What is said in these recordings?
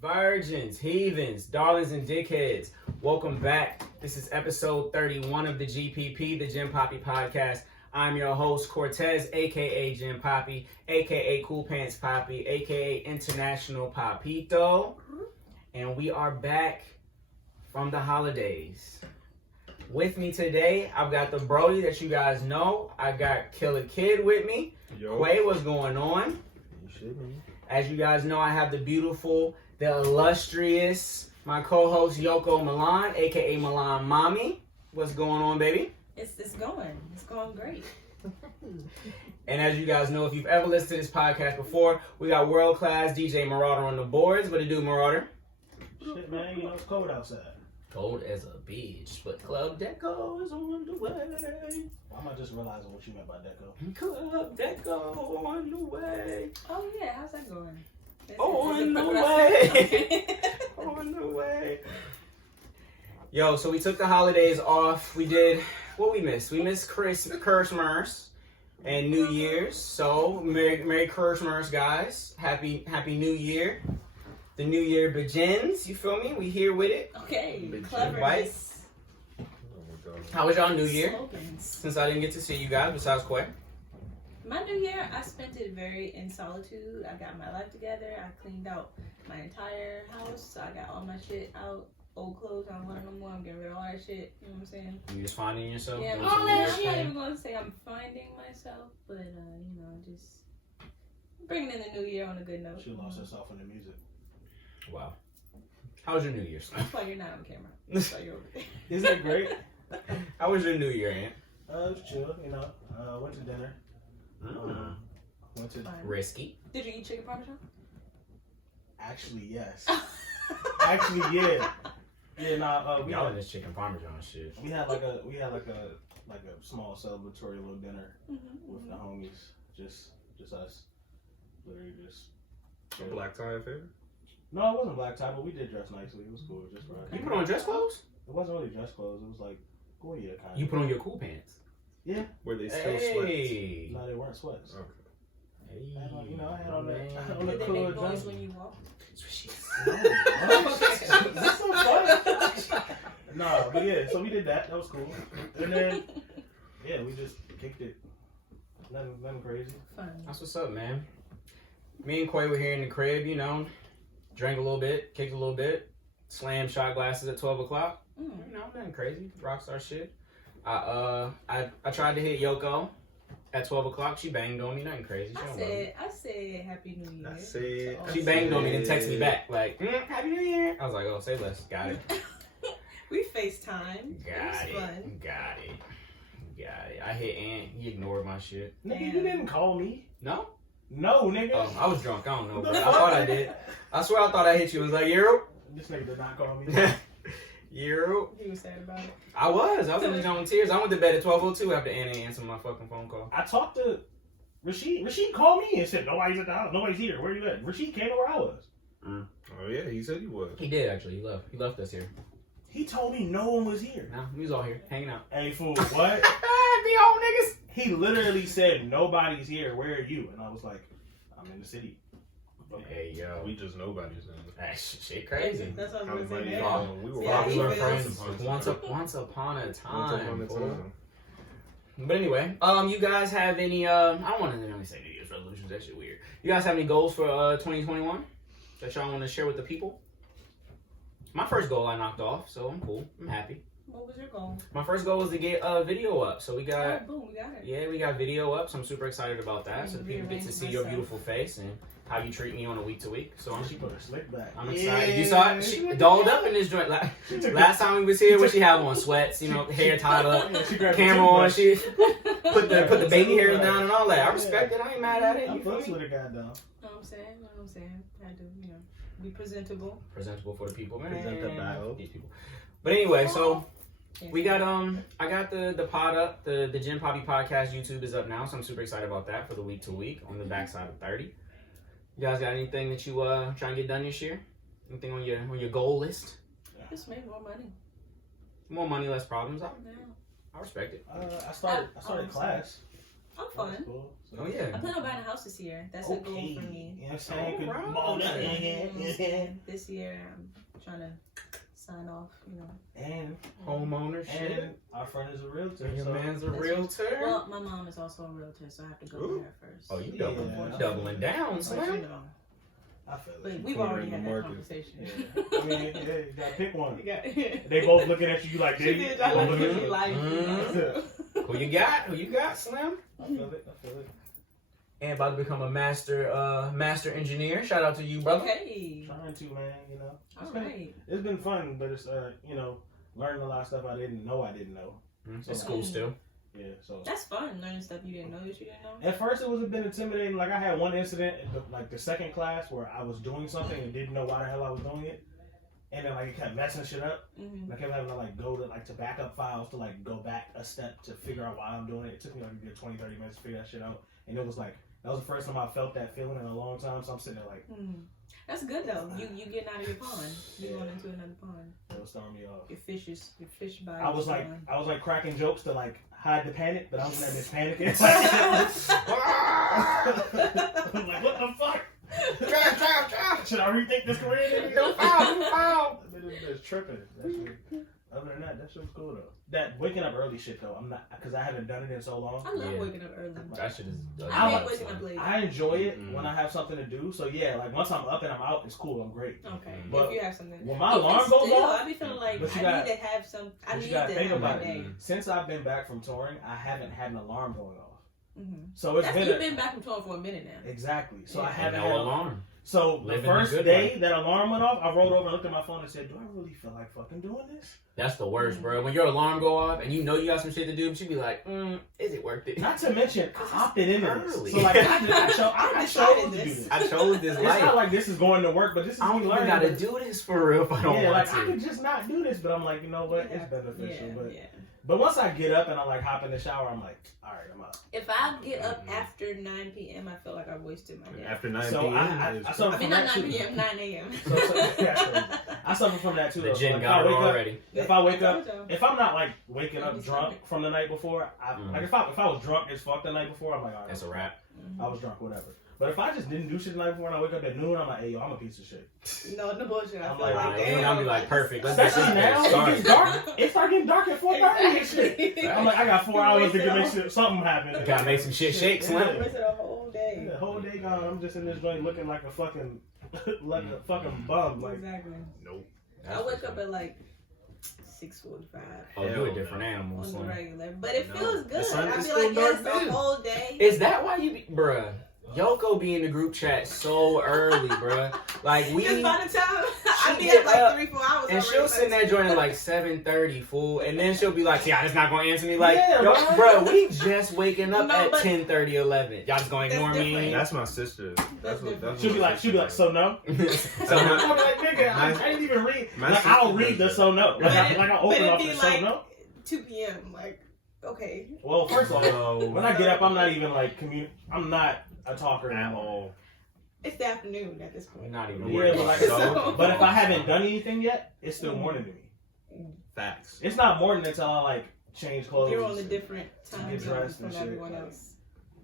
Virgins, heathens, darlings, and dickheads, welcome back. This is episode 31 of the GPP, the Gym Papi podcast. I'm your host, Cortez, aka Gym Papi, aka Cool Pants Papi, aka International Papito. And we are back from the holidays. With me today, I've got the Brody that you guys know. I got KillaKidd with me. Yo. Quah, what's going on? As you guys know, I have the beautiful, the illustrious, my co-host Yoko Milan, aka Milan Mommy. What's going on, baby? It's going great. And as you guys know, if you've ever listened to this podcast before, we got world-class DJ Marauder on the boards. What it do, Marauder? Shit, man, you know it's cold outside. Cold as a bitch, but Club Deco is on the way. Why am I just realizing what you meant by deco? Club Deco on the way. Oh yeah, how's that going? On the way. On the way. Yo, so we took the holidays off. We did what we missed. We missed Christmas and New Year's. So Merry Christmas, guys. Happy New Year. The New Year begins. You feel me? We here with it. Okay, Right? cleverness. How was y'all New Year? Slogans. Since I didn't get to see you guys, besides Quah. My New Year, I spent it very in solitude. I got my life together. I cleaned out my entire house. I got all my shit out. Old clothes, I don't want no more. I'm getting rid of all that shit. You know what I'm saying? You just finding yourself? Yeah, Doing I'm some not weird even thing? going to say I'm finding myself, but just bringing in the new year on a good note. She lost herself in the music. Wow. How was your New Year, son? That's why you're not on camera. That's why you're over there. Isn't that great? How was your New Year, Aunt? It was chill, you know. Went to dinner. Went to. Fine. Risky. Did you eat chicken parmesan? Actually, yes. Actually, yeah. Yeah, nah. We Y'all had, in this chicken parmesan shit. we had like a small celebratory little dinner with the homies. Just us. Literally just. A black tie affair? No, it wasn't black tie, but we did dress nicely. It was cool, just right. You put on dress clothes? It wasn't really dress clothes. It was like Goya kind of. You put on your cool pants. Yeah. Were they still sweats? Hey. No, they weren't sweats. Okay. Hey. I had on, I had on Man. the Did they cool make noise dress. when you walk? That's so fun. Nah, but yeah, so we did that. That was cool. And then, yeah, we just kicked it. Nothing crazy. Fun. That's what's up, man. Me and Quah were here in the crib, you know. Drank a little bit, kicked a little bit. Slammed shot glasses at 12 o'clock. You know, nothing crazy. Rockstar shit. I tried to hit Yoko at 12 o'clock. She banged on me. Nothing crazy. She don't love me. I said Happy New Year. I said. She banged on me and texted me back like, Happy New Year. I was like, oh, say less. Got it. We FaceTime. Got It was it. fun. Got it. I hit Ant. He ignored my shit. Nigga, you didn't call me. No? No, nigga. Oh, I was drunk. I don't know, bro. I thought I did. I swear I thought I hit you. It was like, Euro. This nigga did not call me. Euro. He was sad about it. I was in the joint tears. I went to bed at 12:02 after Anna answered my fucking phone call. I talked to Rashid. Rashid called me and said, nobody's at the house. Nobody's here. Where you at? Rashid came to where I was. Oh, yeah, he said he was. He did, actually. He left us here. He told me no one was here. No, we was all here, hanging out. Hey, fool, what? The old niggas. He literally said, nobody's here. Where are you? And I was like, I'm in the city. Hey, yo. We just nobody's in That shit crazy. That's what I How was going to many say. y'all- we were Yeah, Thought we were he friends was- once upon a Once upon time. a fool. time. But anyway, you guys have any, I don't want to really say New Year's resolutions. That shit weird. You guys have any goals for 2021 that y'all want to share with the people? My first goal I knocked off, so I'm cool. I'm happy. What was your goal? My first goal was to get video up. So we got, Boom, we got it. yeah, we got video up. So I'm super excited about that. So people get to see your beautiful face and how you treat me on a week to week. So She put her slick back. I'm excited. You saw it? She dolled up in this joint. Last time we was here, what she had on? Sweats, you know, hair tied up, Yeah, she grabbed camera the on. toothbrush. She put the baby hairs down and all that. I respect it. I ain't mad at it. I You feel fucks me? with her guy down. Know what I'm saying? Had to, be presentable. Presentable for the people, man. Presentable. These people. But anyway, so we got I got the pod up. The Gym Papi podcast YouTube is up now, so I'm super excited about that for the week to week on the backside of 30. You guys got anything that you trying to get done this year? Anything on your goal list? Just make more money. More money, less problems. I Yeah. respect it. I started class. I'm That's fun. cool. So, Oh yeah. I plan on buying a house this year. That's a goal for me. You know what I'm saying? Alright. This year, I'm trying to sign off, you know. And Homeownership. our friend is a realtor. Your so man's a That's realtor. Well, my mom is also a realtor, so I have to go Ooh. with her first. Oh, you Yeah. doubling down, But you Slim. know, I feel but it. we've Put her already in had the that market. conversation. Yeah. I mean, yeah, you gotta pick one. You got They both looking at you like She they did. both I like looking at it. you. Like, Who you got? Who you got, Slim? I feel it. I feel it. And about to become a master engineer. Shout out to you, brother. Okay. Trying to, man. You know. All right. It's been fun, but it's you know, learning a lot of stuff I didn't know. It's cool still. Yeah. So. That's fun, learning stuff you didn't know that you didn't know. At first, it was a bit intimidating. Like I had one incident, in the second class, where I was doing something and didn't know why the hell I was doing it, and then like it kept messing shit up. Mm-hmm. I kept having to like go to backup files to like go back a step to figure out why I'm doing it. It took me like a good 20, 30 minutes to figure that shit out, and it was like that was the first time I felt that feeling in a long time. So I'm sitting there like, That's good though. You getting out of your pond. You going into another pond. it was throwing me off. Your fish by. I was like cracking jokes to like hide the panic, but I was in this panicking. I'm like, what the fuck? Should I rethink this career? Don't foul. It's tripping. Other than that, that shit was cool though. That waking up early shit though, I'm not, because I haven't done it in so long. I love Yeah. waking up early. That shit is. I hate waking up late. I enjoy it when I have something to do. So yeah, like once I'm up and I'm out, it's cool. I'm great. Okay, But if you have something. when my alarm goes off, I be feeling like but you I got- need to have some. I but you need gotta to think have my about it. day. Since I've been back from touring, I haven't had an alarm going off. Mm-hmm. So it's You've been back from touring for a minute now. exactly. So Yeah. I haven't no had alarm. So Living the the first good day life. that alarm went off, I rolled over and looked at my phone and said, "Do I really feel like fucking doing this?" That's the worst, bro. When your alarm go off and you know you got some shit to do, but you be like, is it worth it? Not to mention, I opted into early. this. So like, I chose to do this. I chose this It's life. not like this is going to work, but this is I me don't even learning. gotta do this for real if I don't Yeah, want like I to. could just not do this, but I'm like, you know what? Yeah. It's beneficial. Yeah. But once I get up and I like hop in the shower, I'm like, all right, I'm out. If I get up after 9 p.m., I feel like I wasted my day. After 9 So p.m. I suffer I mean, from not that 9 too. p.m., 9 a.m. So, that's crazy. I suffer from that too. The though. gin Like, got if her I wake up, already. if I wake up, I told if I'm not like waking up Maybe drunk something. from the night before, like if I was drunk as fuck the night before, I'm like, all right, That's a wrap. I was drunk, whatever. But if I just didn't do shit the night before and I wake up at noon, I'm like, hey, yo, I'm a piece of shit. No bullshit. I I'm feel like, like, Nah, damn. I'll be like, perfect. Let's get Especially this now, it started. gets dark. It starts getting dark at 4:30 and shit. Exactly. I'm like, I got 4 hours to Wasted make all- sure something happens. Gotta make some shit shake, Yeah. Slim. Wasted a whole day. The whole day gone, I'm just in this joint looking like a fucking, like a fucking bum. Like, Exactly. Nope. I wake up at like 6:45 Oh, you a different animal, on the Slim. regular, but it No. feels The good. sun I is feel still like yes, dark then. the whole day. Is that why you be, bruh? Yoko be in the group chat so early, bruh. Like we, Because by the time I she be get up like up 3-4 hours, and she'll sit there joining like 7:30, fool, and then she'll be like, "Yeah, it's not gonna answer me." Like, Yeah, yo, right. bruh, we just waking up No, at but- 10:30, 11. Y'all just gonna That's ignore me? different. That's my sister. That's what. That's she'll be what like, so no. So I'm like, nigga, I didn't even read. My Like, I'll sister read the does so no. Like, But I but open it'd up be the like so no. 2 p.m. Like, okay. Well, first of all, No. when I get up, I'm not even like I'm not a talker At anymore. all. It's the afternoon at this point. not even. Yeah, worried but about like, it. So- but if I haven't done anything yet, it's still morning to me. Facts. It's not morning until I like change clothes. You're on a different time Get zone dressed from and shit, everyone like- else.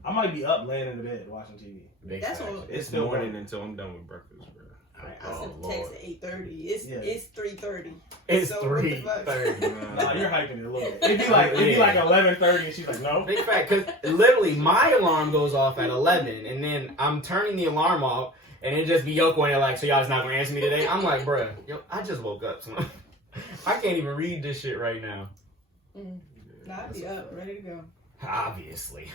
I might be up laying in the bed watching TV. Big That's facts. all. It's still morning morning. until I'm done with breakfast, bro. I Oh, sent a Lord. text at 8:30. It's 3:30. It's So what the fuck? 3:30. Nah, you're hyping it a little bit. It'd be like 11:30, and she's like, no. Big fact, because literally my alarm goes off at 11, and then I'm turning the alarm off, and it just be Yoko and they're like, "So y'all just not gonna answer me today?" I'm like, bruh, yo, I just woke up. So I can't even read this shit right now. Nah, I'd be up, ready to go. Obviously.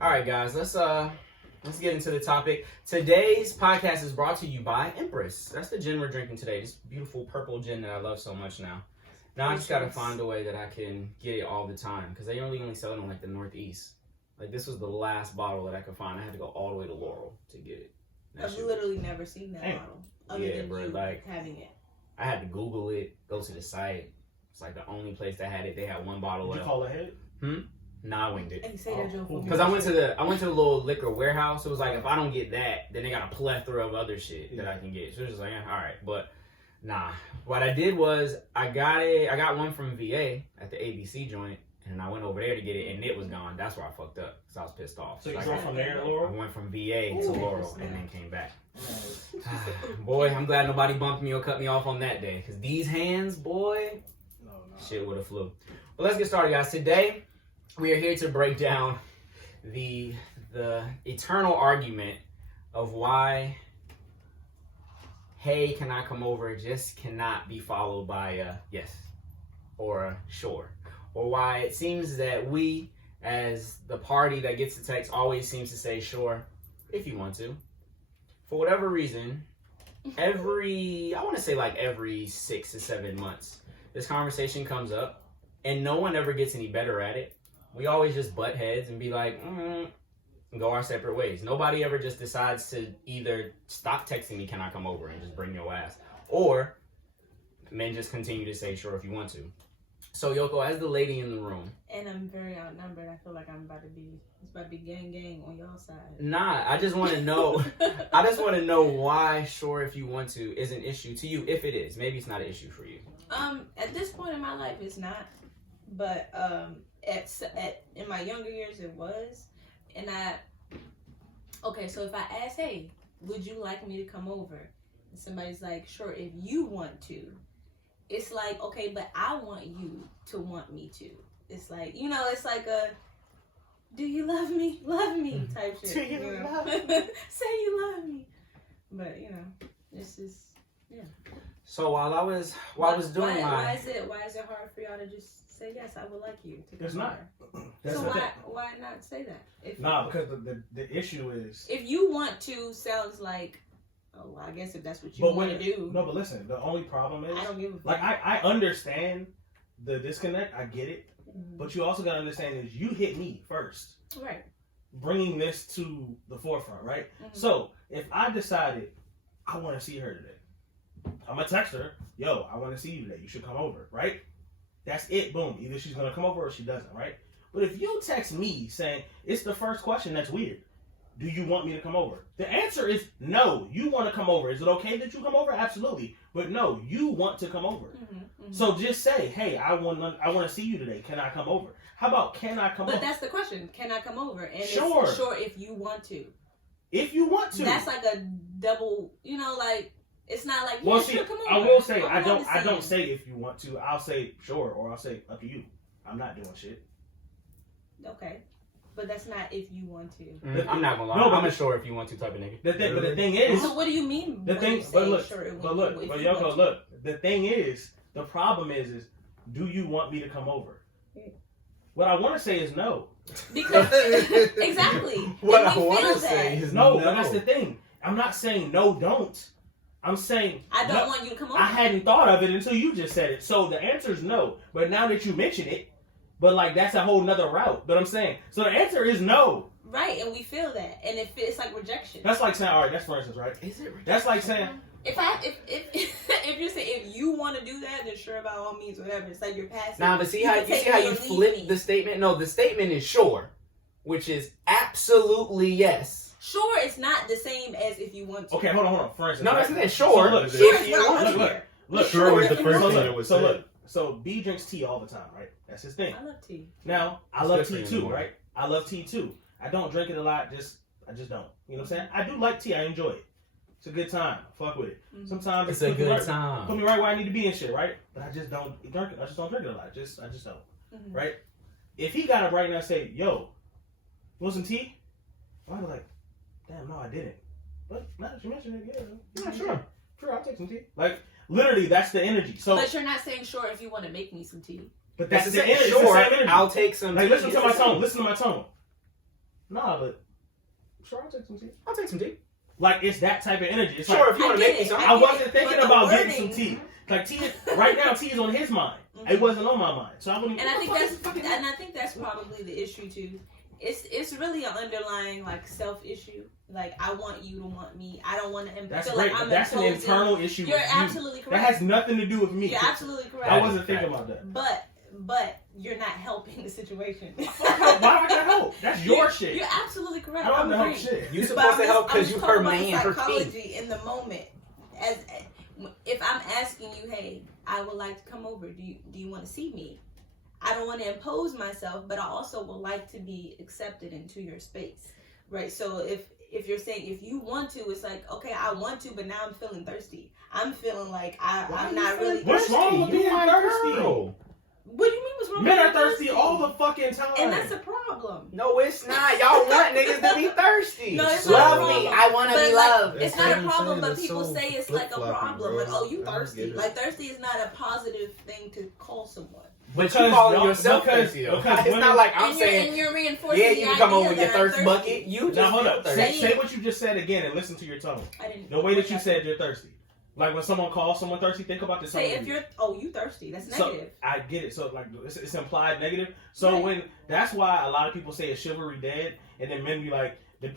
All right, guys, let's get into the topic. Today's podcast is brought to you by Empress. That's the gin we're drinking today. This beautiful purple gin that I love so much now. Now I just gotta find a way that I can get it all the time because they only sell it in like the Northeast. Like this was the last bottle that I could find. I had to go all the way to Laurel to get it. That I've shit- literally never seen that Damn. bottle other Yeah, than bro, you like- having it. I had to Google it, go to the site. It's like the only place that had it. They had one bottle Did you left. call ahead? Nah, I winged it. Hey, say that joke for me. Because I went to the little liquor warehouse. It was like if I don't get that, then they got a plethora of other shit that I can get. So it was just like, all right, but nah. What I did was I got one from VA at the ABC joint, And I went over there to get it, and it was gone. That's where I fucked up, because I was pissed off. So you I went from there to Laurel? I went from VA to Laurel, and then came back. Nice. Boy, I'm glad nobody bumped me or cut me off on that day, because these hands, boy, No. shit would have flew. Well, let's get started, guys. Today, we are here to break down the eternal argument of why hey, can I come over just cannot be followed by a yes or a sure. Or why it seems that we, as the party that gets the text, always seems to say sure if you want to. For whatever reason, every 6 to 7 months, this conversation comes up and no one ever gets any better at it. We always just butt heads and be like, and go our separate ways. Nobody ever just decides to either stop texting me, can I come over, and just bring your ass. Or men just continue to say sure if you want to. So Yoko, as the lady in the room. And I'm very outnumbered. I feel like it's about to be gang on y'all side. Nah, I just want to know. I just want to know why sure if you want to is an issue to you. If it is, maybe it's not an issue for you. At this point in my life, it's not. But in my younger years, it was. And so if I ask, hey, would you like me to come over? And somebody's like, sure, if you want to. It's like, okay, but I want you to want me to. It's like, it's like a, do you love me? Love me type shit. Do you love me? Say you love me. But, this is, yeah. So while I was doing why is it hard for y'all to just say yes, I would like you to come It's not. over? So why not say that? Because the issue is, if you want to sounds like, oh, well, I guess if that's what you want to do. No, but listen, the only problem is, I don't give a fuck. like, I understand the disconnect. I get it. Mm-hmm. But you also got to understand is you hit me first. Right. Bringing this to the forefront, right? Mm-hmm. So, if I decided I want to see her today, I'm going to text her, yo, I want to see you today. You should come over, right? That's it. Boom. Either she's going to come over or she doesn't, right? But if you text me saying, it's the first question that's weird. Do you want me to come over? The answer is no. You want to come over. Is it okay that you come over? Absolutely. But no, you want to come over. Mm-hmm, mm-hmm. So just say, hey, I want to see you today. Can I come over? How about can I come over? But that's the question. Can I come over? And sure. It's sure if you want to. If you want to. That's like a double, like, it's not like, well, sure, come over. I will say, I don't say if you want to. I'll say sure, or I'll say up to you. I'm not doing shit. Okay. But that's not if you want to. I'm not gonna lie. I'm a sure if you want to type of nigga. But the thing is. So what do you mean? The thing, but Yoko, look. The thing is, the problem is, do you want me to come over? What I want to say is no. Because exactly. What I want to say is no. But that's the thing. I'm not saying no, don't. I'm saying I don't want you to come over. I hadn't thought of it until you just said it. So the answer is no. But now that you mention it. But, like, that's a whole nother route. But I'm saying, so the answer is no. Right, and we feel that. And it's like rejection. That's like saying, all right, that's for instance, right? Is it rejection? That's like saying... If you say, if you want to do that, then sure, by all means, whatever. It's like you're passing. Nah, but see how you flip the statement? No, the statement is sure, which is absolutely yes. Sure, it's not the same as if you want to. Okay, hold on. For instance. No, that's not sure. So look, if you want look, sure is the first thing that was said. Look, so B drinks tea all the time, right? That's his thing. I love tea. Now, I love tea too, right? I love tea too. I don't drink it a lot, I just don't. You know what I'm saying? I do like tea, I enjoy it. It's a good time. Fuck with it. Mm-hmm. Sometimes it's a good time. Put me right where I need to be and shit, right? But I just don't drink it. I just don't drink it a lot. I just don't. Mm-hmm. Right? If he got up right now and say, yo, you want some tea? I'd be like, damn, no, I didn't. But now that you mention it, yeah, sure. Sure, I'll take some tea. Like, literally, that's the energy. So, but you're not saying sure if you want to make me some tea. But that's the energy. Sure, it's the same energy. I'll take some like, tea. Listen to my tone. Listen to my tone. Nah, but sure, I'll take some tea. I'll take some tea. Like, it's that type of energy. It's sure, like, if you want to make me some. I wasn't thinking about getting some tea. Like, tea, right now, tea is on his mind. Mm-hmm. It wasn't on my mind. So I wouldn't. And I think that's probably the issue too. It's really an underlying like self issue. Like I want you to want me. I don't want to feel great, like I'm that's imposing. an internal issue. You're absolutely correct. That has nothing to do with me. You're absolutely correct. I wasn't thinking about that. But you're not helping the situation. Why do I gotta help? That's your shit. You're absolutely correct. I don't have to help shit. You're supposed to help because you her man, her psychology in the moment. As if I'm asking you, hey, I would like to come over. Do you want to see me? I don't want to impose myself, but I also would like to be accepted into your space, right? So if you're saying if you want to, it's like, okay, I want to, but now I'm feeling thirsty. I'm feeling like I'm not really. What's wrong with being thirsty? Girl. What do you mean? What's wrong? Men with are thirsty all the fucking time. and that's a problem. No, it's not. Y'all want niggas to be thirsty. No, it's not a Love me. problem. I want to But be like, loved. it's That's not what a I'm problem, saying. but It's people so say it's like a flip-floppy, problem. bro. Like, oh, you I don't thirsty. get it. Like, thirsty is not a positive thing to call someone. But Because you calling y'all- yourself because- thirsty though. because It's women- not like I'm and saying, you're reinforcing yeah, you can come over with your idea that I'm thirst thirsty. bucket. You just Now hold feel up. thirsty. Say what you just said again and listen to your tone. I didn't. The way that you said you're thirsty. Like when someone calls someone thirsty, think about this. Say if you're, you thirsty. That's So, negative. I get it. So like it's implied negative. So Right. when that's why a lot of people say is chivalry dead, and then men be like the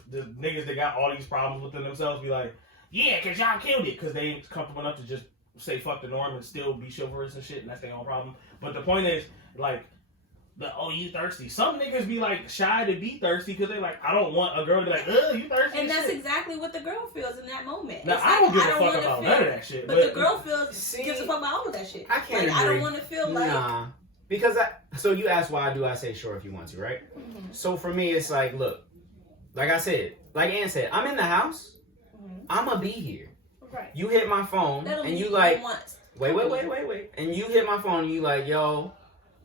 niggas that got all these problems within themselves be like, yeah, cause y'all killed it, cause they ain't comfortable enough to just say fuck the norm and still be chivalrous and shit, and that's their own problem. But the point is like. You thirsty. Some niggas be like shy to be thirsty because they like, I don't want a girl to be like, you thirsty. And that's shit. exactly what the girl feels in that moment. Now It's I don't like, give a fuck wanna about feel, none of that shit. But the girl feels See, gives a fuck about all of that shit. I can't Like, I agree. don't want to feel like. Nah. Because so you asked why do I say sure if you want to, right? Mhm. So for me, it's like, look, like I said, like Ann said, I'm in the house. Mhm. I'm going to be here. Right. You hit my phone That'll and be you like, once. wait. And you hit my phone and you like, yo,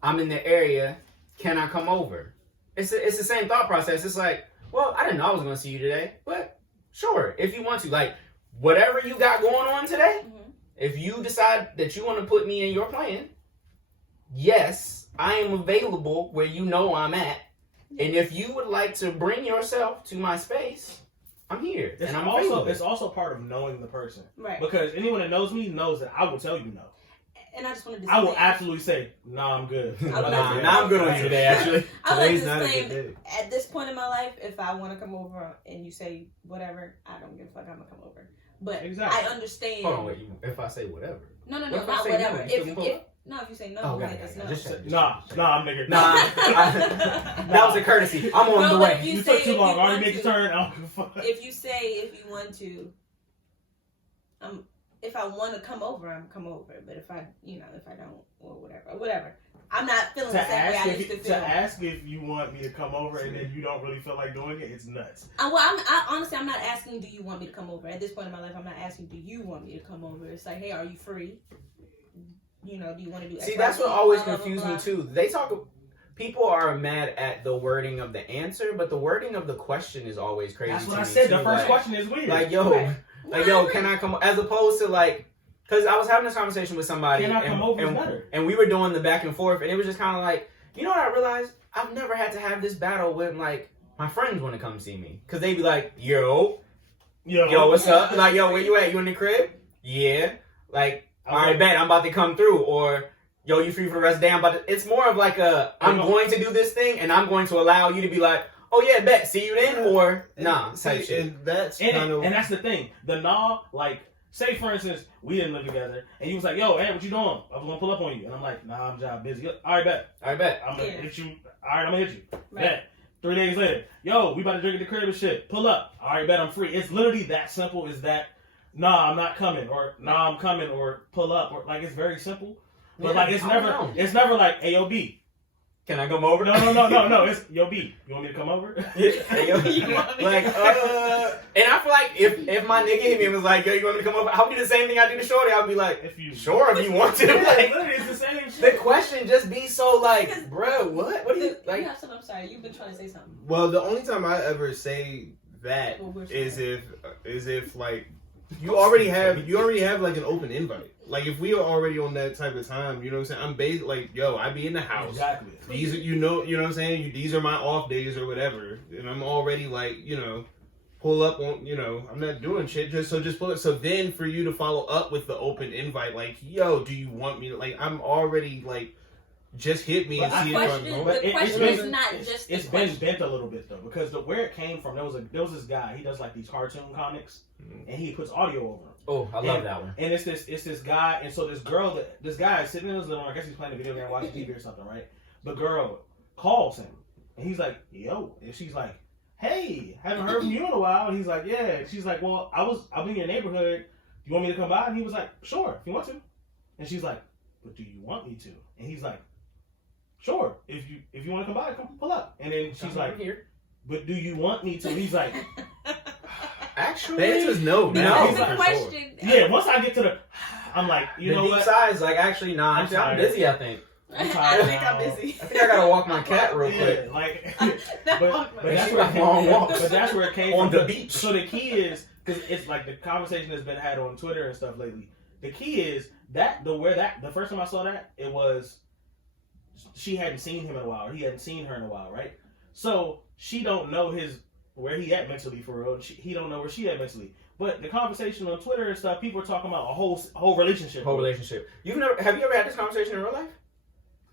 I'm in the area. Can I come over? It's the same thought process. It's like, well, I didn't know I was going to see you today, but sure, if you want to. Like, whatever you got going on today, Mhm. if you decide that you want to put me in your plan, yes, I am available where you know I'm at. And if you would like to bring yourself to my space, I'm here. It's and I'm also available. it's also part of knowing the person. Right. Because anyone that knows me knows that I will tell you no. And I just wanted to. I will say- absolutely say, nah, I'm good. I would Nah, like to- I'm good on you today, actually. I like Today's to not a disclaim good day. at this point in my life, if I want to come over and you say whatever, I don't give a fuck. I'm gonna come over. But Exactly. I understand. Hold on, wait. If I say whatever. No, What if I not say whatever. no? You still If can pull if up? no, if you say no, Oh, then got it's it. no. Just check. Nah, nigga. Nah, that was a courtesy. I'm on No, the but way. if You you took say too if long. you I already want made the to- turn. I don't give a fuck. If you say if you want to, if I want to come over, I'm come over. But if I don't or whatever, I'm not feeling To the same way I ask, used to to feel. ask if you want me to come over and then you don't really feel like doing it, it's nuts. Honestly, I'm not asking, do you want me to come over? At this point in my life, I'm not asking, do you want me to come over? It's like, hey, are you free? Do you want to do X, See, Y, that's Z, what always blah, blah, confused blah, me too. People are mad at the wording of the answer, but the wording of the question is always crazy. That's to what I me, said. too. The first Like- question is weird. Like, yo, Right. can I come? As opposed to like, because I was having this conversation with somebody, Can I come over is better. and we were doing the back and forth, and it was just kind of like, you know what I realized? I've never had to have this battle with like my friends want to come see me, because they be like, yo, what's up? Like, yo, where you at? You in the crib? Yeah. Like, all right, bet I'm about to come through, or yo, you free for the rest of the day? It's more of like I'm going to do this thing, and I'm going to allow you to be like, oh yeah, bet, see you then, or nah, type shit. And that's And, kind of and that's the thing. The nah, like, say for instance, we didn't live together, and he was like, yo, hey, what you doing? I was gonna pull up on you. And I'm like, nah, I'm job busy. All right, bet. I bet. I'm gonna Yeah. hit you. All right, I'm gonna hit you. Right. Bet. 3 days later, yo, we about to drink at the crib and shit. Pull up. All right, bet I'm free. It's literally that simple. Is that, nah, I'm not coming, or nah, I'm coming, or pull up, or like it's very simple. But Yeah, like it's I don't never, know. it's never like, hey, yo, B. Can I come over? No. It's yo, B. You want me to come over? Hey, yo, like, and I feel like if my nigga hit me and was like, yo, you want me to come over? I'll do the same thing I do to Shorty. I'll be like, If you sure, if you want to. Yeah, Like, literally, it's the same the shit. question just be so like, bro, what? What do you like? have something. I'm sorry. You've been trying to say something. well, the only time I ever say that Well, we're is sorry. if like you already have like an open invite. Like if we are already on that type of time, you know what I'm saying? I'm based like, yo, I be in the house. Exactly. These are, you know what I'm saying? These are my off days or whatever, and I'm already like, pull up on, I'm not doing shit. Just pull it. So then for you to follow up with the open invite, like, yo, do you want me to, like, I'm already like, just hit me and But see I- if I'm Question- home. But The question is not just the it's been question. bent a little bit though, because where it came from, there was this guy. He does like these cartoon comics, and he puts audio over them. Oh, I love that one. And it's this guy, and so this guy is sitting in his living room. I guess he's playing a video game, watching TV or something, right? The girl calls him, and he's like, "Yo," and she's like, "Hey, haven't heard from you in a while." And he's like, "Yeah." And she's like, "Well, I'm in your neighborhood. Do you want me to come by?" And he was like, "Sure, if you want to." And she's like, "But do you want me to?" And he's like, sure, if you want to come by, come pull up. And then she's like, here. but do you want me to? He's like, Actually, the answer is no. That's No, the question. yeah. Once I get to the, I'm like, you know deep what? side's like, actually, nah, I'm I'm tired. busy, I think. I'm I tired think I'm now. busy. I think I gotta walk my cat real quick. Yeah, like, But but that's She where like it long came, walks. but that's where it came On from. the beach. So the key is, because it's like the conversation that's been had on Twitter and stuff lately. The key is the first time I saw that, it was she hadn't seen him in a while, or he hadn't seen her in a while, right? So she don't know where he at mentally for real. He don't know where she at mentally. But the conversation on Twitter and stuff, people are talking about a whole relationship. Whole relationship. Have you ever had this conversation in real life?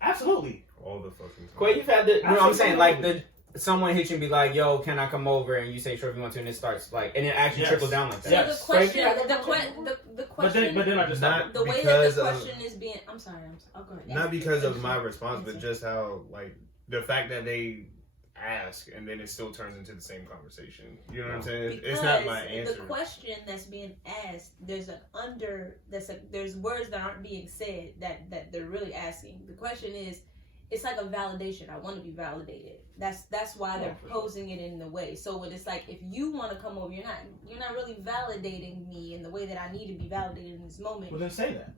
Absolutely. all the fucking time. Quah, you've had the, you know what I'm saying? Like Absolutely. someone hits you and be like, yo, can I come over? And you say, sure, if you want to, and it starts like, and it actually Yes. trickles down like that. So Yes. the question, Frankie, the question, But then I just Not the way that because the of question is being, I'm sorry, oh, go ahead. not because of my response, but just how like the fact that they ask and then it still turns into the same conversation. You know what I'm saying? It's not my answer. The question that's being asked, there's words that aren't being said that they're really asking. The question is, it's like a validation. I want to be validated. That's why they're posing it in the way. So when it's like, if you want to come over, you're not really validating me in the way that I need to be validated in this moment. Well, then say that.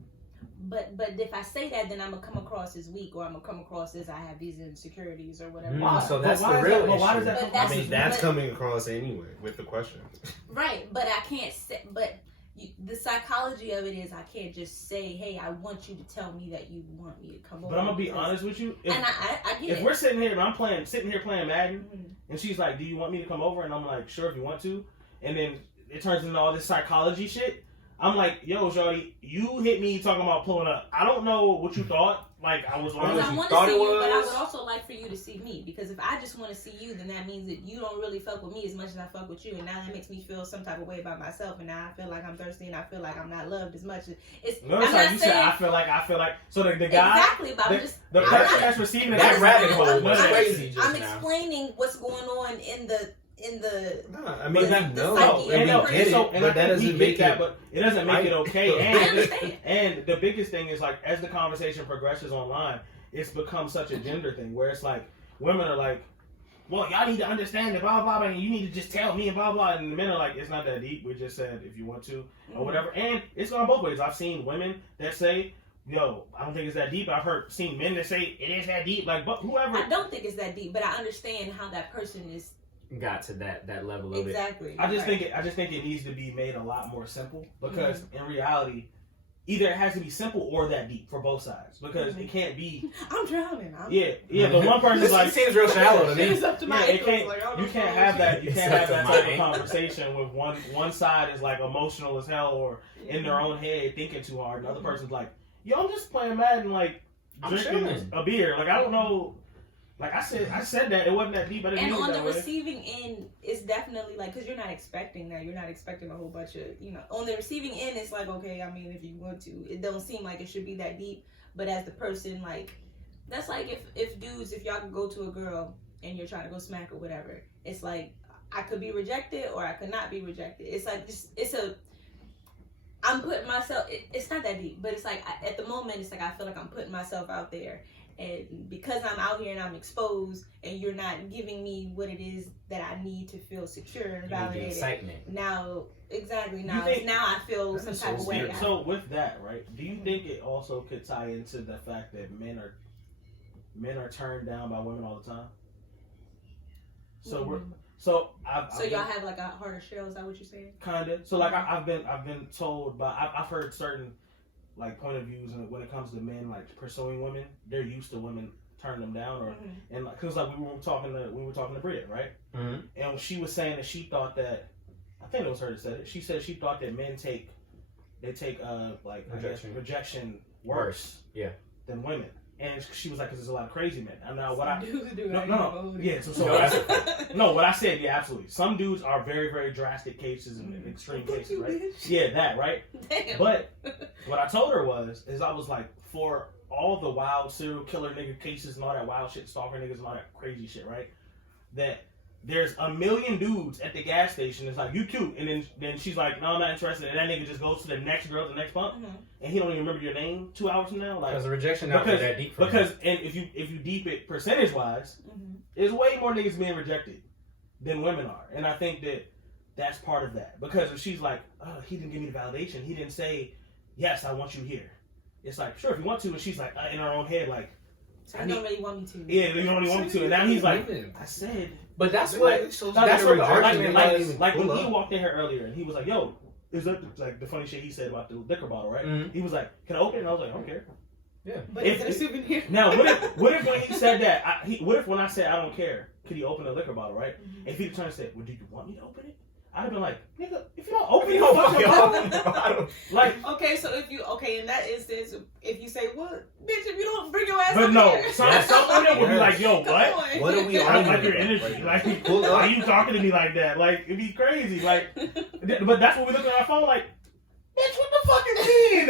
But if I say that, then I'm gonna come across as weak, or I'm gonna come across as I have these insecurities or whatever. Why? So that's But why the is real that- but why issue. does that But come I mean, that's but- coming across anyway with the question. Right, but I can't say. But the psychology of it is, I can't just say, "Hey, I want you to tell me that you want me to come over." But I'm gonna be because- honest with you. and I get If it. we're sitting here and I'm sitting here playing Madden, Mhm. and she's like, "Do you want me to come over?" And I'm like, "Sure, if you want to." And then it turns into all this psychology shit. I'm like, "Yo, shorty, you hit me talking about pulling up. I don't know what you thought. Like I was Because Because on." I want thought to it see you, but I was- would also like for you to see me. Because if I just want to see you, then that means that you don't really fuck with me as much as I fuck with you, and now that makes me feel some type of way about myself, and now I feel like I'm thirsty, and I feel like I'm not loved as much. It's Notice I'm how not you saying said, I feel like. So the guy, exactly, but I'm just the I'm person not- that's receiving That that rabbit rabbit hole hole. was I'm crazy just I'm now. explaining what's going on in the Nah, I But mean, that- we the know, psyche and of we the get person- it, but that doesn't make that, it. but it doesn't make it okay. I understand. And the biggest thing is like, as the conversation progresses online, it's become such a gender thing where it's like women are like, well, y'all need to understand it, blah, blah, blah, and you need to just tell me, and blah, blah. And the men are like, it's not that deep. We just said if you want to, or whatever. And it's gone both ways. I've seen women that say, yo, I don't think it's that deep. I've seen men that say it is that deep. Like, but whoever. I don't think it's that deep, but I understand how that person is Got to that level of exactly. I just right. think it needs to be made a lot more simple because in reality, either it has to be simple or that deep for both sides because it can't be. I'm drowning. Yeah. But one person's This like, seems real shallow to me. It's up to my it ankles, can't. like, I don't You know can't what have shit. that. You can't It's have that up to type my of ankle. conversation with one side is like emotional as hell or in their own head thinking too hard, and the other person's like, yo, I'm just playing Madden, like I'm drinking chilling. a beer. Like I don't know. Like I said that it wasn't that deep. I didn't And mean it on that the way. receiving end, it's definitely like, because you're not expecting that. You're not expecting a whole bunch of, on the receiving end, it's like, okay, I mean, if you want to, it don't seem like it should be that deep. But as the person, like, that's like if y'all could go to a girl and you're trying to go smack or whatever, it's like, I could be rejected or I could not be rejected. It's like, I'm putting myself, it's not that deep, but it's like, at the moment, it's like, I feel like I'm putting myself out there. And because I'm out here and I'm exposed and you're not giving me what it is that I need to feel secure and The validated. excitement. Now think- I feel some type of way. So with that, right? Do you think it also could tie into the fact that men are turned down by women all the time? So So y'all have like a harder shell, is that what you're saying? kinda. So like I've been told by I've heard certain like point of views when it comes to men like pursuing women, they're used to women turning them down or and like cause like we were talking to Bria, right? Mm-hmm. And she was saying that she thought that I think it was her that said it. She said she thought that men take like Rejection. rejection worse than women. And she was like, because there's a lot of crazy men. And now what I yeah. So No, that's no, what I said, yeah, absolutely. Some dudes are very, very drastic cases and extreme cases, right? Yeah, that, right? Damn. But what I told her is I was like, for all the wild serial killer nigga cases and all that wild shit, stalker niggas and all that crazy shit, right? That there's a million dudes at the gas station. It's like, you cute. And then she's like, no, I'm not interested. And that nigga just goes to the next girl, the next pump. And he don't even remember your name 2 hours from now. Like, because the rejection not that deep for because him. And if you deep it percentage wise, there's way more niggas being rejected than women are. And I think that's part of that. Because if she's like, oh, he didn't give me the validation. He didn't say, yes, I want you here. It's like, sure, if you want to. And she's like, in her own head, like, so you don't really want me to. Yeah, you don't really want me to. And now he's like, I said. But that's what the argument. Like when he walked in here earlier and he was like, yo, is that like the funny shit he said about the liquor bottle, right? Mm-hmm. He was like, can I open it? And I was like, I don't care. Yeah. But it's a souvenir. Now, what if when he said that, what if when I said I don't care, could he open the liquor bottle, right? And if he turned and said, well, do you want me to open it? I'd have been like, nigga, if you don't open it, like, okay, so in that instance, if you say, well, bitch, if you don't bring your ass but up no, here. some women would be like, yo, what? What are we I on? like your energy. Like, why are you talking to me like that? Like, it'd be crazy. Like, but that's what we look at our phone like, bitch, what the fuck is mean?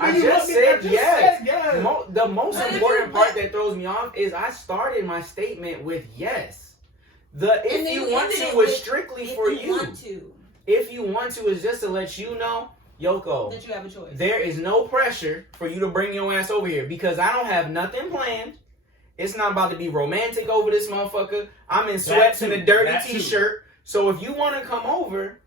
I just said yes. Yes. The most important part that throws me off is I started my statement with yes. The if you want to is strictly for you. If you want to is just to let you know, Yoko, that you have a choice. There is no pressure for you to bring your ass over here because I don't have nothing planned. It's not about to be romantic over this motherfucker. I'm in sweats and a dirty t-shirt. So if you want to come over,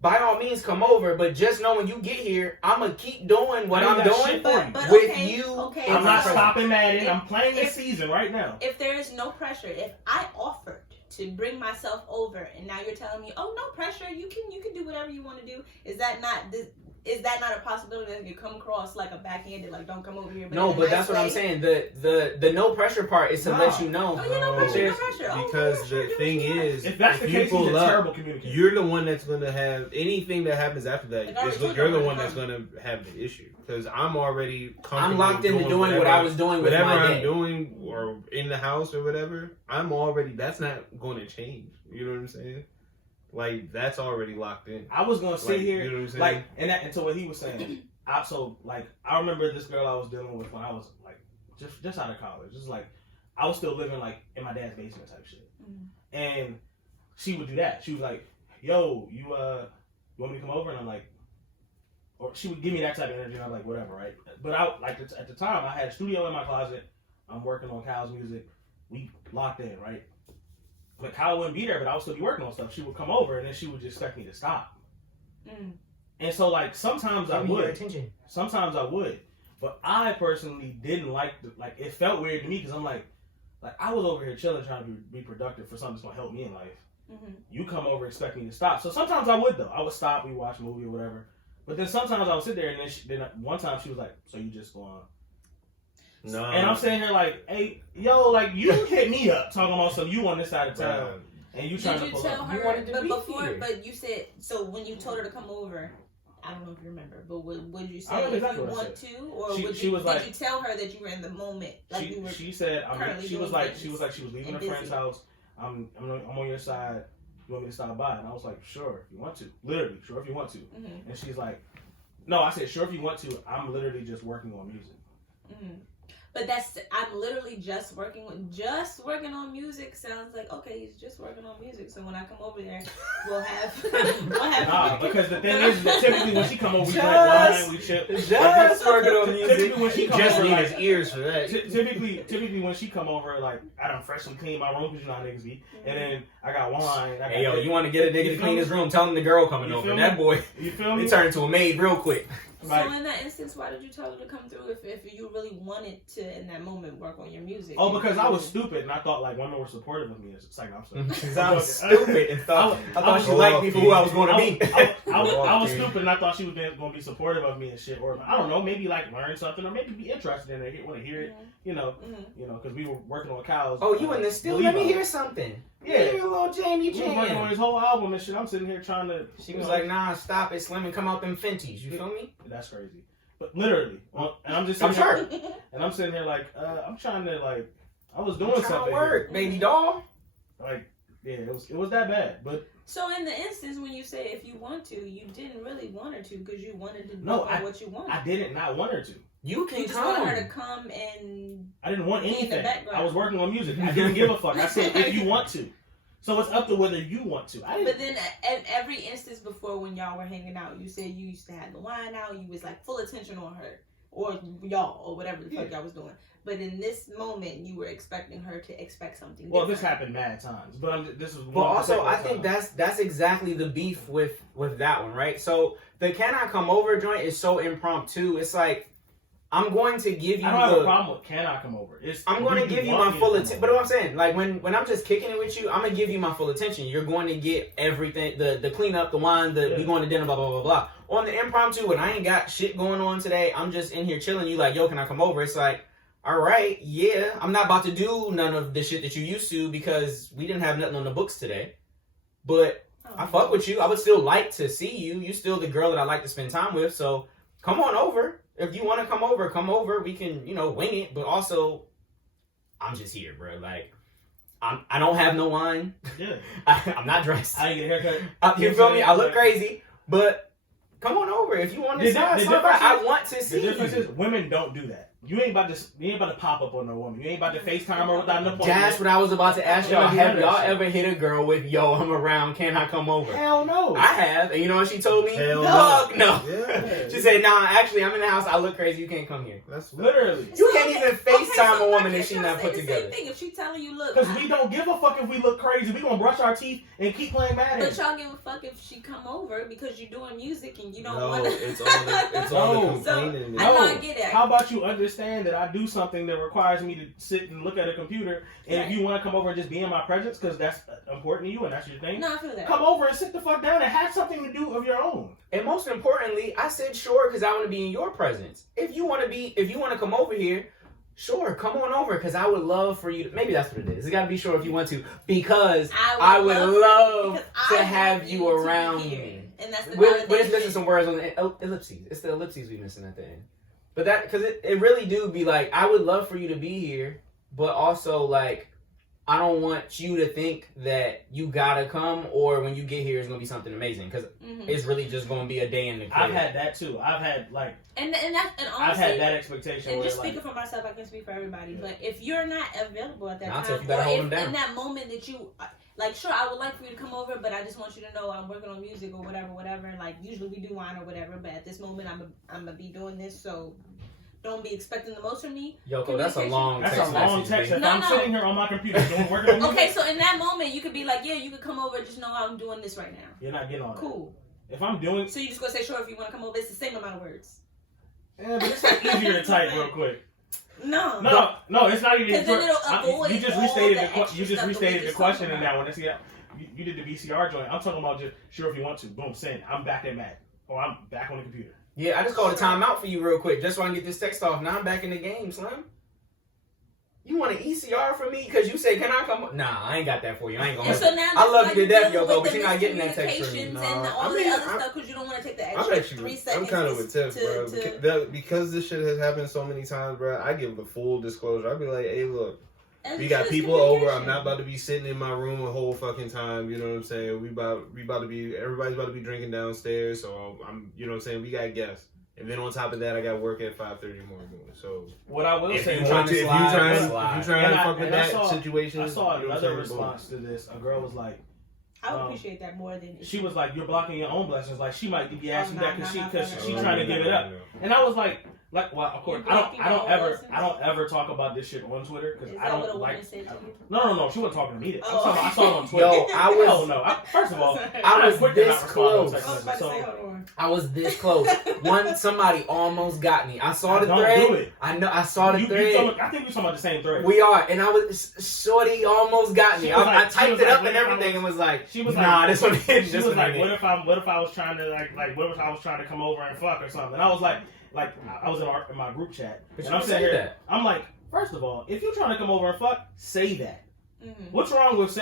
by all means come over. But just know when you get here, I'm going to keep doing what I'm doing with you. Okay, I'm not stopping that in. I'm playing this season right now. If there is no pressure, if I offered to bring myself over and now you're telling me, oh, no pressure, you can do whatever you want to do, is that not a possibility that you come across like a backhanded, like don't come over here? But no, but that's what I'm saying. The no pressure part is to let you know. Oh, yeah, no pressure. Because the thing is, if that's the case, he's a terrible communicator. You're the one that's going to have anything that happens after that. You're the one that's going to have the issue. Because I'm already comfortable. I'm locked into doing what I was doing with whatever my I'm doing or in the house or whatever. That's not going to change. You know what I'm saying? Like, that's already locked in. I was gonna sit here, you know what I'm saying? like, and to what he was saying. I remember this girl I was dealing with when I was like just out of college. Just like I was still living like in my dad's basement type shit. And she would do that. She was like, "Yo, you want me to come over?" And I'm like, or she would give me that type of energy. And I'm like, whatever, right? But I like at the time I had a studio in my closet. I'm working on Kyle's music. We locked in, right? But Kyle wouldn't be there, but I would still be working on stuff. She would come over, and then she would just expect me to stop. And so, like, sometimes I would. Sometimes I would. But I personally didn't like it felt weird to me because I'm like I was over here chilling, trying to be productive for something that's going to help me in life. You come over, expect me to stop. So sometimes I would, though. I would stop, we watch a movie or whatever. But then sometimes I would sit there, and then one time she was like, so you just go on. No. And I'm sitting here like, hey, yo, like, you hit me up talking about something you on this side of town. And you trying to pull up. Her, you wanted to but be before, here. But you said, so when you told her to come over, I don't know if you remember, but would you say exactly if you want to? Or did you tell her that you were in the moment? Like she said, she was like she was leaving her friend's house. I'm on your side. You want me to stop by? And I was like, sure, if you want to. Literally, sure, if you want to. And she's like, no, I said, sure, if you want to. I'm literally just working on music. But I'm literally just working on music. Sounds like, okay, he's just working on music. So when I come over there, we'll have Nah, because the thing is that typically when she come over, we drink wine, we chill. Just working on music. Typically when she come just over, need like, his ears for that. Typically when she come over, like, I done freshly cleaned my room because you know how niggas be, and then I got wine. Hey, yo, you want to get a nigga to clean his room? Tell him the girl coming over. And that boy, you feel me? He turned into a maid real quick. So in that instance, why did you tell her to come through if you really wanted to, in that moment, work on your music? Oh, because I was stupid and I thought like women were supportive of me. It's like I'm stupid. Because I was stupid and thought she liked me for who I was going to be. I was stupid and I thought she was going to be supportive of me and shit. Or I don't know, maybe like learn something or maybe be interested in it, want to hear it. You know, because we were working on Kyle's. Oh, you in the still? Let me hear something. Yeah, you little Jamie Jam. We were working on his whole album and shit. I'm sitting here trying to. She was like, "Nah, stop it, Slim, and come out them Fenties." You feel me? That's crazy. But literally, and I'm just. I'm sure. And I'm sitting here like, I'm trying to like, I was doing something. Work, baby doll. Like, yeah, it was that bad, but. So in the instance when you say if you want to, you didn't really want her to because you wanted to know what you wanted. I didn't not want her to. You just wanted her to come and. I didn't want anything. I was working on music. I didn't give a fuck. I said if you want to. So it's up to whether you want to. But then at every instance before when y'all were hanging out, you said you used to have the wine out. You was like full attention on her or y'all or whatever the fuck y'all was doing. But in this moment, you were expecting her to expect something different. Well, this happened mad times, but this is. But also, I think that's exactly the beef with that one, right? So the "Can I Come Over" joint is so impromptu. It's like I'm going to give you. I don't have a problem with "Can I Come Over." I'm going to give you my full attention. But what I'm saying, like when I'm just kicking it with you, I'm gonna give you my full attention. You're going to get everything: the cleanup, the wine, we going to dinner, blah blah blah blah. On the impromptu, when I ain't got shit going on today, I'm just in here chilling. You like, yo, can I come over? It's like, all right, yeah. I'm not about to do none of the shit that you used to because we didn't have nothing on the books today. But I fuck with you. I would still like to see you. You still the girl that I like to spend time with. So come on over. If you want to come over. We can, wing it. But also, I'm just here, bro. Like, I don't have no wine. Yeah. I'm not dressed. I ain't get a haircut. You feel me? I look crazy. But come on over. If you want to I want to see you. The difference is women don't do that. You ain't about to pop up on a woman. You ain't about to FaceTime her without an appointment. That's what I was about to ask y'all. Have y'all ever hit a girl with, yo, I'm around, can I come over? Hell no. I have. And you know what she told me? Hell no. Yeah. She said, nah, actually, I'm in the house. I look crazy. You can't come here. That's literally. You can't even FaceTime a woman if she's not put together. Same thing. If she telling you, look. Because we don't give a fuck if we look crazy. We gonna brush our teeth and keep playing Madden. But y'all give a fuck if she come over because you're doing music and you don't No, want to. it's all the complaining. I know, I get it. How about you understand that I do something that requires me to sit and look at a computer, and if you want to come over and just be in my presence because that's important to you and that's your thing, no, I feel that. Come over and sit the fuck down and have something to do of your own. And most importantly, I said sure because I want to be in your presence. If you want to come over here, sure, come on over because I would love for you to, maybe that's what it is. It's got to be sure if you want to because I would love to have you around me. And that's the We're just missing some words on the ellipses. It's the ellipses we missing at the end. But that, because it really do be like, I would love for you to be here, but also like, I don't want you to think that you gotta come or when you get here it's gonna be something amazing because it's really just gonna be a day in the crib. I've had that too. I've had like and honestly, I've had that expectation. And where, just speaking for myself, I can speak for everybody. But if you're not available at that time, you better hold them down. In that moment that you like, sure, I would like for you to come over, but I just want you to know I'm working on music or whatever. Like usually we do wine or whatever, but at this moment I'm gonna be doing this, so. Don't be expecting the most from me. Yoko, that's a long text. That's a long text. I'm sitting here on my computer doing work on okay, so in that moment, you could be like, yeah, you could come over. Just know I'm doing this right now. You're not getting on Cool. If I'm doing... So you just going to say, sure, if you want to come over. It's the same amount of words. Yeah, but it's like easier to type real quick. No, it's not even... Because then it'll avoid you just restated the question in that one. See, you did the VCR joint. I'm talking about just, sure, if you want to. Boom, send. I'm back at Matt. Or I'm back on the computer. Yeah, I just called a timeout for you real quick, just so I can get this text off. Now I'm back in the game, Slim. You want an ECR from me? Because you say, can I come? Nah, I ain't got that for you. I ain't gonna. So now I love like you to death, Yoko, but you're not getting that text from me. And all the other stuff because you don't want to take the extra 3 seconds. I'm kind of with Tiff, bro. Because this shit has happened so many times, bro. I give the full disclosure. I'd be like, hey, look. We got people over. I'm not about to be sitting in my room the whole fucking time. You know what I'm saying? Everybody's about to be drinking downstairs. So you know what I'm saying? We got guests. And then on top of that, I got work at 5:30 in the morning. So what I will say, if you trying to fuck with that situation, I saw another response to this. A girl was like, I would appreciate that more than she was like, you're blocking your own blessings. Like she might be asking that because she's trying to give it up. And I was like, well, of course, I don't ever talk about this shit on Twitter because I don't like. No, she wasn't talking to me. I saw it on Twitter. Yo, first of all, I was this close. I was this close. Somebody almost got me. I saw the thread. I saw the thread. I think we're talking about the same thread. We are, and shorty almost got me. I typed it up and everything, and was like, nah, this one hit. She was like, what if I was trying to what if I was trying to come over and fuck or something? And I was like I was in my group chat. But and I'm sitting here. I'm like, first of all, if you're trying to come over and fuck, say that. Mm-hmm. What's wrong with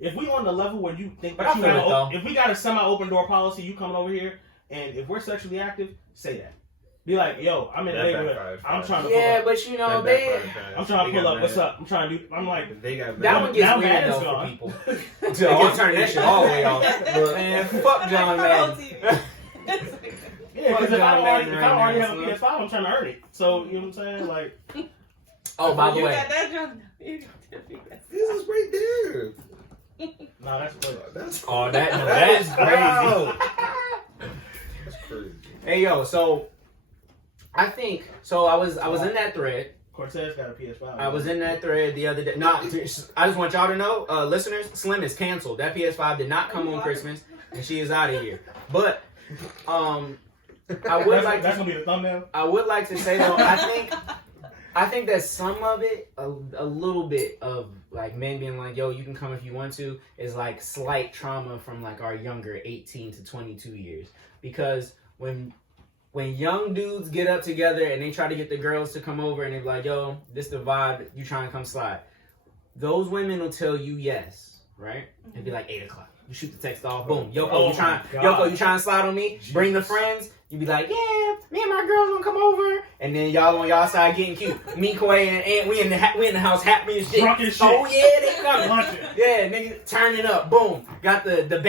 if we on the level where you think that if we got a semi-open door policy, you coming over here, and if we're sexually active, say that. Be like, yo, I'm in the neighborhood. I'm trying to pull up. But you know, I'm trying to pull up. What's up? I'm trying to do. I'm like, that one gets weird though for people. I'll turn that shit all the way off. Man, fuck John Madden. Yeah, because if I already have a PS5, I'm trying to earn it. So, you know what I'm saying? Like, oh, by the way, got that, John? This is right there. No, that's crazy. That's Oh, that's crazy. Wow. That's crazy. Hey yo, so I think so. I was in that thread. Cortez got a PS5. I was in that thread the other day. No, I just want y'all to know, listeners, Slim is canceled. That PS5 did not come on Christmas, and she is out of here. But I would like that's gonna be the thumbnail. I would like to say though, I think that some of it, a little bit of like men being like, yo, you can come if you want to, is like slight trauma from like our younger 18 to 22 years. Because when young dudes get up together and they try to get the girls to come over and they're like, yo, this the vibe, you trying to come slide. Those women will tell you yes, right? It'd be like 8 o'clock. You shoot the text off, boom. Yoko, you trying to slide on me? Jesus. Bring the friends. You be like, yeah, me and my girls gonna come over, and then y'all on y'all side getting cute. Me, Quah, and Aunt, we in the house happy as shit. Drunk as shit. Oh yeah, they coming. Yeah, nigga, turn it up, boom. Got the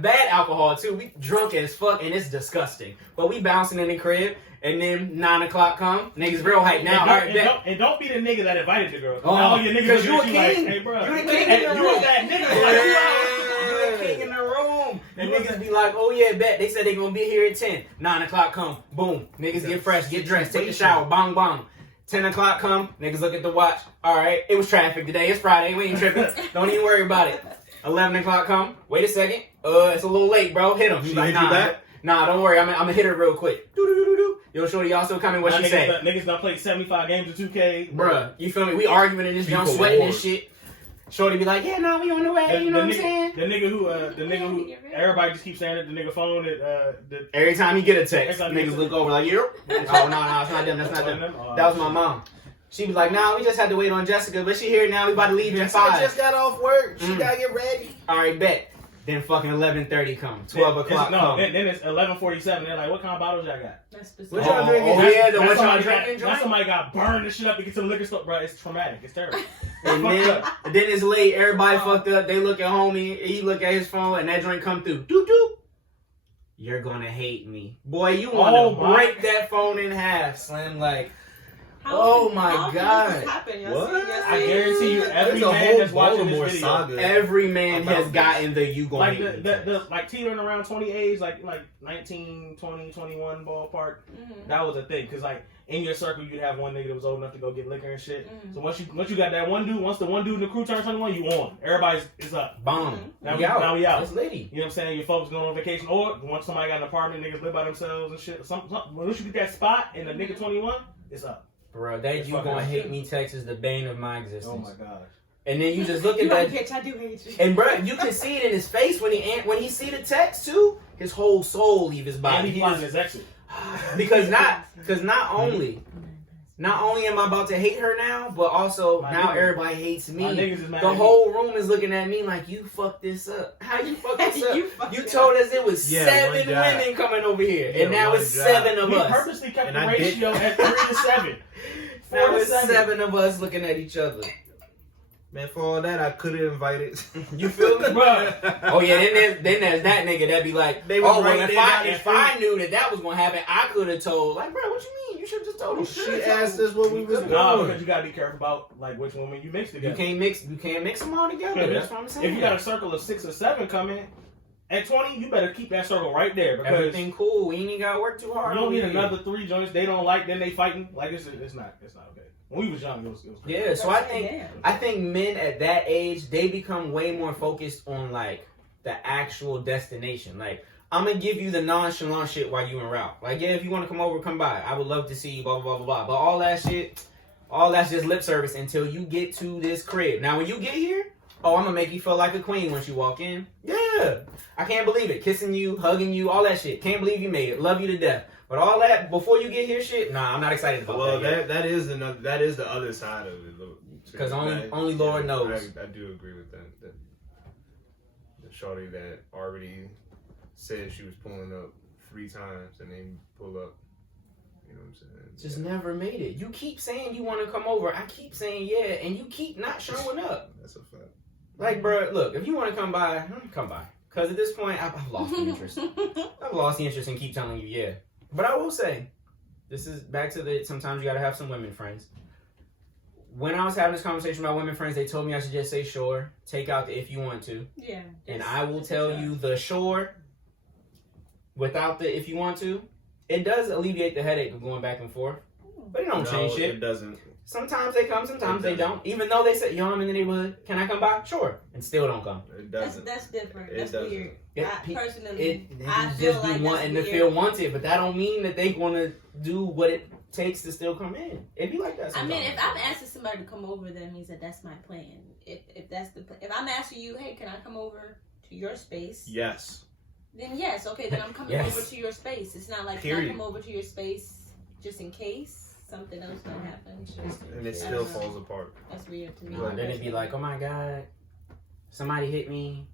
bad alcohol too. We drunk as fuck, and it's disgusting. But we bouncing in the crib, and then 9 o'clock come, niggas real hype now. And don't be the nigga that invited the girl. Oh, your niggas because you a king. Like, hey, bro, you the king in the room. You was that nigga. You the king in the room. And niggas be like, oh yeah, bet. They said they gonna be here at 10. 9 o'clock come. Boom. Niggas get fresh, get dressed, take a shower. Bong, bong. 10 o'clock come. Niggas look at the watch. All right, it was traffic today. It's Friday. We ain't tripping. Don't even worry about it. 11 o'clock come. Wait a second. It's a little late, bro. Hit him. She like, hit you back? Nah, don't worry. I'm gonna hit her real quick. Yo, shorty, y'all still coming? What she say? Niggas done played 75 games of 2K. Bruh, you feel me? We arguing in this jump, sweating and shit. Shorty be like, yeah, no, we on the way. You know what I'm saying? The nigga who, everybody just keeps saying it. The nigga phone Every time you get a text, niggas look over like, oh, no, it's not them. That's not them. That was my mom. She was like, nah, we just had to wait on Jessica, but she here now. We about to leave in 5. Just got off work. She gotta get ready. All right, bet. Then fucking 11:30 come. 12 o'clock come. Then it's 11:47. They're like, what kind of bottles y'all got? That's specific. What y'all drinking? Oh, yeah, the what y'all drinking? Somebody got burned and shit up to get to the liquor store. Bro, it's traumatic. It's terrible. And then it's late. Everybody fucked up. They look at homie. He look at his phone, and that drink come through. Doop doop. You're gonna hate me, boy. You wanna break that phone in half, Slim. Like, oh my god. What? I guarantee you, every man that's watching this video, saga every man has gotten the you gonna hate me. Like teetering around 20 age, like 19, 20, 21 ballpark. Mm-hmm. That was a thing, cause like in your circle, you'd have one nigga that was old enough to go get liquor and shit. Mm-hmm. So once you got that one dude, once the one dude in the crew turns 21, you on. Everybody's is up. Bomb. Mm-hmm. Now we out. It's litty. You know what I'm saying? Your folks going on vacation, or once somebody got an apartment, niggas live by themselves and shit. Once you get that spot and the nigga 21, it's up. Bro, that you gonna hate me text is the bane of my existence. Oh my gosh. And then you just look at that. Bitch, I do hate you. And bro, you can see it in his face when he see the text too. His whole soul leave his body. And he finds his exit. Because not only am I about to hate her now, but also now everybody hates me. The whole room is looking at me like, you fucked this up. How you fucked this up? You told us it was 7 women coming over here, and now it's 7 of us. We purposely kept the ratio at 3 to 7. Now it's 7 of us looking at each other. Man, for all that, I could have invited. You feel me, bro? Oh yeah, then there's that nigga that be like, if I knew that was gonna happen, I could have told. Like, bro, what you mean? You should have just told him. She asked us what we was doing. No, because you gotta be careful about like which woman you mix together. You can't mix them all together. That's what I'm saying. If you got a circle of 6 or 7 coming at 20, you better keep that circle right there because everything cool. We ain't even gotta work too hard. You don't need another 3 joints they don't like. Then they fighting. Like it's not okay. When we was young, it was crazy. Yeah, so I think men at that age, they become way more focused on like the actual destination. Like, I'm gonna give you the nonchalant shit while you en route. Like, yeah, if you wanna come over, come by. I would love to see you, blah blah blah blah blah. But all that shit, all that's just lip service until you get to this crib. Now when you get here, oh, I'm gonna make you feel like a queen once you walk in. Yeah. I can't believe it. Kissing you, hugging you, all that shit. Can't believe you made it. Love you to death. But all that before you get here, shit. Nah, I'm not excited about that. Well, that is the other side of it. Because only Lord knows. I do agree with that. The shorty that already said she was pulling up 3 times and then pull up. You know what I'm saying? Just never made it. You keep saying you want to come over. I keep saying yeah, and you keep not showing up. That's a fact. Like, bro, look, if you want to come by, come by. Because at this point, I've lost the interest. I've lost the interest in keep telling you yeah. But I will say, this is back to sometimes you gotta have some women friends. when I was having this conversation with my women friends, they told me I should just say sure. Take out the if you want to. Yeah. And I will tell you the sure without the if you want to. It does alleviate the headache of going back and forth. But it don't change shit. It doesn't. Sometimes they come, sometimes they don't. Even though they say, yo, I'm in the neighborhood, can I come by? Sure. And still don't come. It That's doesn't. different. It That's doesn't. weird. Personally, I just feel be like wanting that's to weird. feel wanted, but that don't mean that they want to do what it takes to still come in. It be like that I sometimes. mean, if I'm asking somebody to come over, that means that that's my plan. If that's the if I'm asking you, hey, can I come over to your space? Yes. Then yes, okay, then I'm coming Yes. over to your space. It's not like can I Period. come over to your space just in case something else gonna happen. And it still falls apart. That's weird to me. Then it'd be like, oh my God, somebody hit me.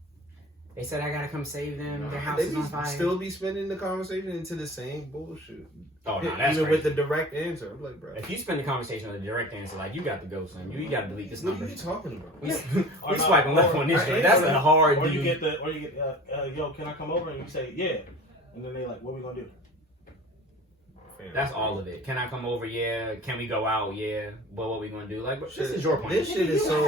They said I gotta come save them. Their house They is on fire. still be spending the conversation into the same bullshit. Oh no, that's Even crazy. with the direct answer. I'm like, bro. If you spend the conversation with a direct answer, like you got to go, son. You got to delete this What number. are you talking about? We swiping left on this joint. That's a hard Or dude. you get yo, can I come over? And you say, yeah. And then they like, what we gonna do? That's all of it. Can I come over? Yeah. Can we go out? Yeah. But what we gonna do? Like, this Shit, is your plan. This shit is so.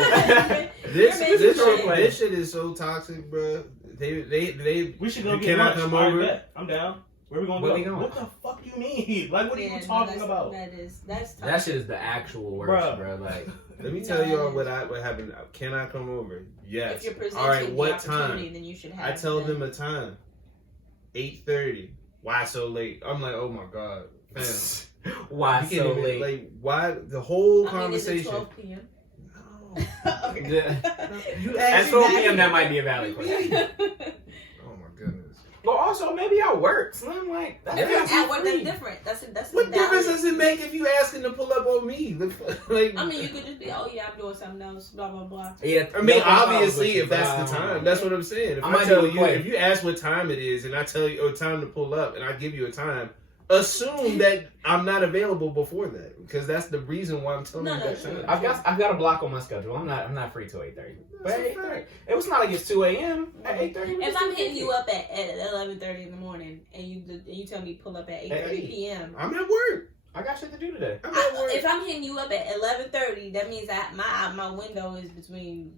This This shit is so toxic, bro. They. We should go Can get I lunch. come All right, over? bet. I'm down. Where we gonna Where go? we going? What the fuck you mean? Like, what are you No, talking that's- about? That's tough. That shit is the actual worst, Bruh. bro. Like, Let me tell y'all what happened. Can I come over? Yes. If you're presenting All right. the What opportunity, time? then you should have. I tell them a time. 8:30. Why so late? I'm like, oh my god, fam. why You can't so even, late? Like, why the whole I mean, is it conversation? 12 p.m.? No. Okay. You At asked 12 me. p.m. that might be a valid question. Oh my goodness. But also, maybe I work. So I'm like, that's If it's at work, free. that's different. That's What a difference valid- does it make if you asking to pull up on me? Like, I mean, you could just be, oh yeah, I'm doing something else, blah blah blah. Yeah, I mean, no problem obviously, with if you, that's but the I don't time, know. that's what I'm saying. If I I, might tell do a you, play. if you ask what time it is, and I tell you, oh, time to pull up, and I give you a time, assume that I'm not available before that, because that's the reason why I'm telling No, you no, that no. time. I've got a block on my schedule. I'm not free till 8:30. But That's a 8:30. fact. It was not like it's 2 a.m. At 8:30. If I'm hitting you up at 11:30 in the morning and you tell me pull up at 8:30 8. p.m. I'm at work. I got shit to do today. I'm at work. If I'm hitting you up at 11:30, that means that my window is between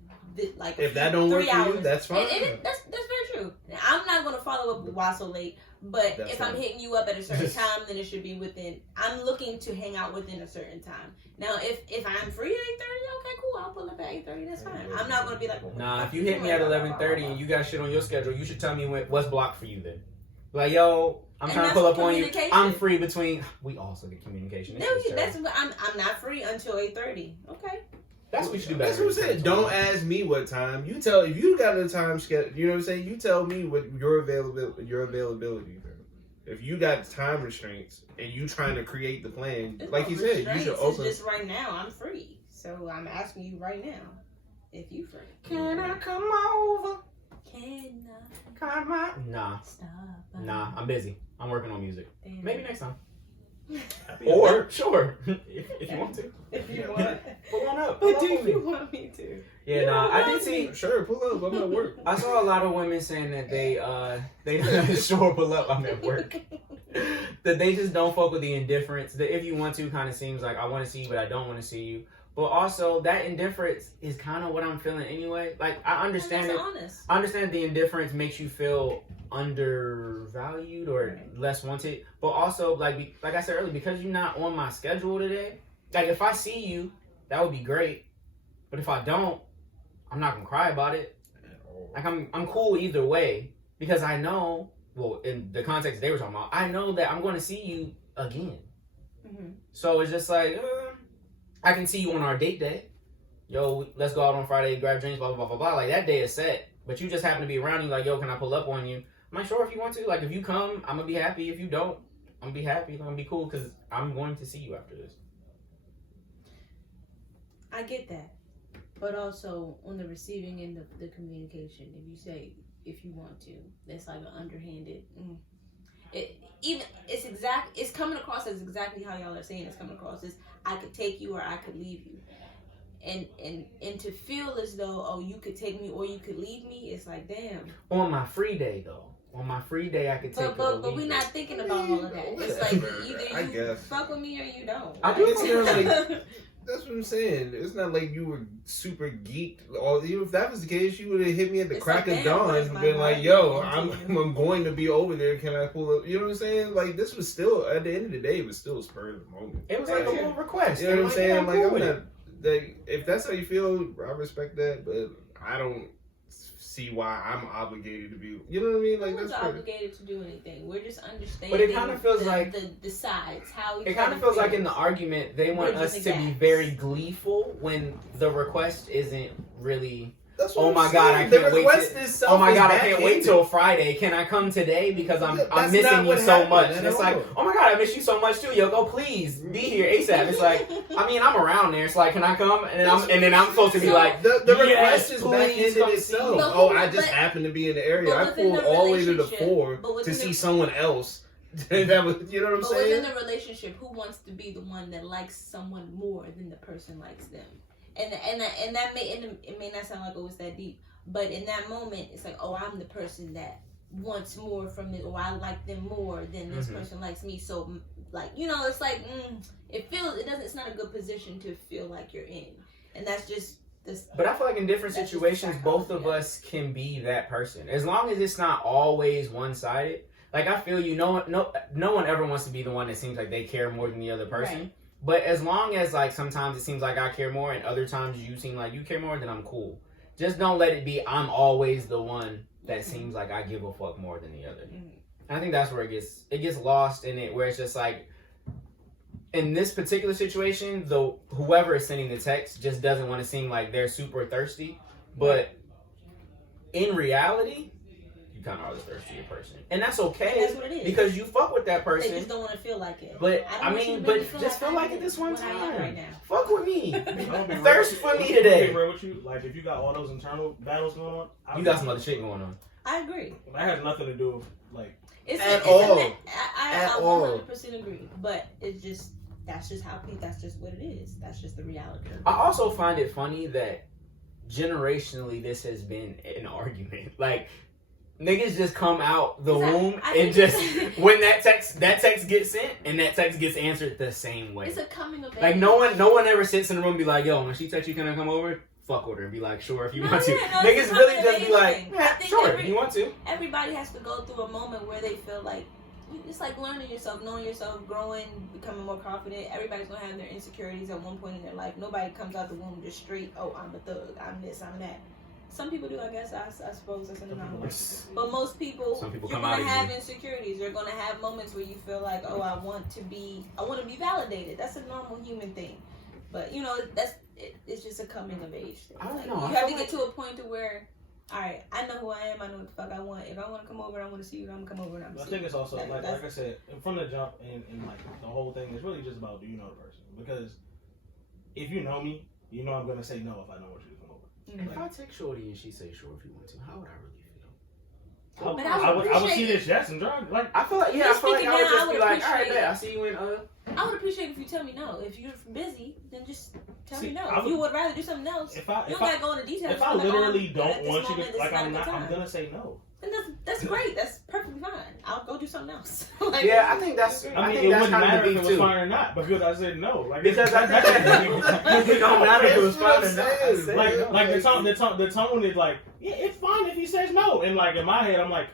like If that don't 3 work for hours. you, that's fine. That's very true. I'm not gonna follow up with why so late. But That's if I'm fine. hitting you up at a certain time, then it should be within. I'm looking to hang out within a certain time. Now, if I'm free at 8:30, okay, cool. I'll pull up at 8:30. That's fine. I'm not gonna be like, well, Nah, what if the you fuck hit me doing? at 11:30 and you got shit on your schedule, you should tell me what's blocked for you then. Like, yo, I'm And trying to that's pull up on you. communication. I'm free between. We also get communication. No, that's what I'm not free until 8:30. Okay. That's what you do better. That's what I'm saying. Don't ask me what time. You tell if you got a time schedule. You know what I'm saying. You tell me what your availability. Bro. If you got time restraints and you trying to create the plan, It's like no you said, you restraints, should open. It's just right now I'm free, so I'm asking you right now if you free. Can I come over? Can Come on. Nah, I stop? nah. I'm busy. I'm working on music. Damn. Maybe next time. Happy Or sure, if you want to. if you want. Pull on up. But Pull do up on me. you want me to? Yeah, nah. I did see. Sure, pull up. I'm at work. I saw a lot of women saying that they sure pull up. I'm at work. That they just don't fuck with the indifference. The if you want to kind of seems like I want to see you, but I don't want to see you. But also that indifference is kind of what I'm feeling anyway. Like I understand That's it. honest. I understand the indifference makes you feel undervalued or less wanted. But also like I said earlier, because you're not on my schedule today. Like if I see you, that would be great. But if I don't, I'm not gonna cry about it. Like I'm cool either way because I know. Well, in the context they were talking about, I know that I'm going to see you again. Mm-hmm. So it's just like, I can see you on our date day. Yo, let's go out on Friday, grab drinks, blah, blah, blah, blah, blah. Like, that day is set. But you just happen to be around. You like, yo, can I pull up on you? I'm like, sure, if you want to. Like, if you come, I'm going to be happy. If you don't, I'm going to be happy. I'm going to be cool because I'm going to see you after this. I get that. But also, on the receiving end of the communication, if you say, if you want to, that's like an underhanded. It's coming across as exactly how y'all are saying it's coming across as I could take you or I could leave you, and to feel as though you could take me or you could leave me, it's like damn. On my free day though, I could take. But we're not thinking about all of that. It's like either I you guess. fuck with me or you don't. I do It's kind of like That's what I'm saying. It's not like you were super geeked. Or even if that was the case, you would have hit me at the crack of dawn and been like, "Yo, I'm going to be over there. Can I pull up?" You know what I'm saying? Like this was still at the end of the day, it was still a spur of the moment. It was like a little request. You know what I'm saying? Like cool I'm not. Like, if that's how you feel, I respect that, but I don't see why I'm obligated to be. You know what I mean? Like no one's that's obligated to do anything. We're just understanding. But it kind of feels like the sides how. It kind of feels like in the argument they want us to be very gleeful when the request isn't really. Oh my God, I can't wait! Oh my God, I can't wait till. till Friday. Can I come today? Because I'm missing you so much. And it's like, oh my God, I miss you so much too. Yoko, please be here ASAP. It's like, I mean, I'm around there. It's like, can I come? And then I'm supposed to be like, the yes, request is please back in itself. But Oh, I just happened to be in the area. I pulled all the way to the 4 to see someone else. That was, you know what I'm saying? But within a relationship, who wants to be the one that likes someone more than the person likes them? And that it may not sound like it's that deep. But in that moment, it's like, oh, I'm the person that wants more from this, or I like them more than this person likes me. So, like, you know, it's like, it's not a good position to feel like you're in. And that's just this. But I feel like in different situations, both of us can be that person. As long as it's not always one-sided. Like, I feel you, no one ever wants to be the one that seems like they care more than the other person. Right. But as long as, like, sometimes it seems like I care more and other times you seem like you care more, then I'm cool. Just don't let it be I'm always the one that seems like I give a fuck more than the other. And I think that's where it gets lost in it, where it's just like, in this particular situation, though, whoever is sending the text just doesn't want to seem like they're super thirsty. But in reality, you kind of are the thirstier person. And that's okay. That's what it is. Because you fuck with that person. They just don't want to feel like it. But, just feel like it this one time. Right now. Fuck with me. Thirst for me today. Real with you. Like, if you got all those internal battles going on, you got some other shit going on. I agree. That has nothing to do with, like... I 100% agree. But it's just... That's just what it is. That's just the reality. I also find it funny that generationally this has been an argument. Like, niggas just come out the womb and just when that text gets sent and that text gets answered the same way. It's a coming of age. Like no one ever sits in the room and be like, yo, when she texts you, can I come over? Fuck with her and be like, sure, if you want to. Niggas really just be like, yeah, sure, if you want to. Everybody has to go through a moment where they feel like it's like learning yourself, knowing yourself, growing, becoming more confident. Everybody's gonna have their insecurities at one point in their life. Nobody comes out the womb just straight, oh, I'm a thug, I'm this, I'm that. Some people do, I guess. I suppose that's an anomaly. But most people, you're gonna have insecurities. You're gonna have moments where you feel like, oh, I want to be validated. That's a normal human thing. But you know, it's just a coming of age thing. I don't know. You have to get to a point to where, all right, I know who I am. I know what the fuck I want. If I want to come over, I want to see you. I'm gonna come over and I'm. I think it's also like I said, from the jump and like the whole thing is really just about, do you know the person? Because if you know me, you know I'm gonna say no if I know what you come over. If I text Shorty and she say sure if you want to, how would I really feel? I would see this yes and drive. Like I feel like I would just be like, all right, bet I see you in I would appreciate if you tell me no. If you're busy, then just tell me no. If you would rather do something else, you don't gotta go into details. If I literally don't want you to, like I'm gonna say no. And that's great. That's perfectly fine. I'll go do something else. Yeah, I think that's. I mean, it wouldn't matter if it was fine or not because I said no. Like because it don't matter if it was fine or not. Like the tone is like, yeah, it's fine if he says no, and like in my head I'm like,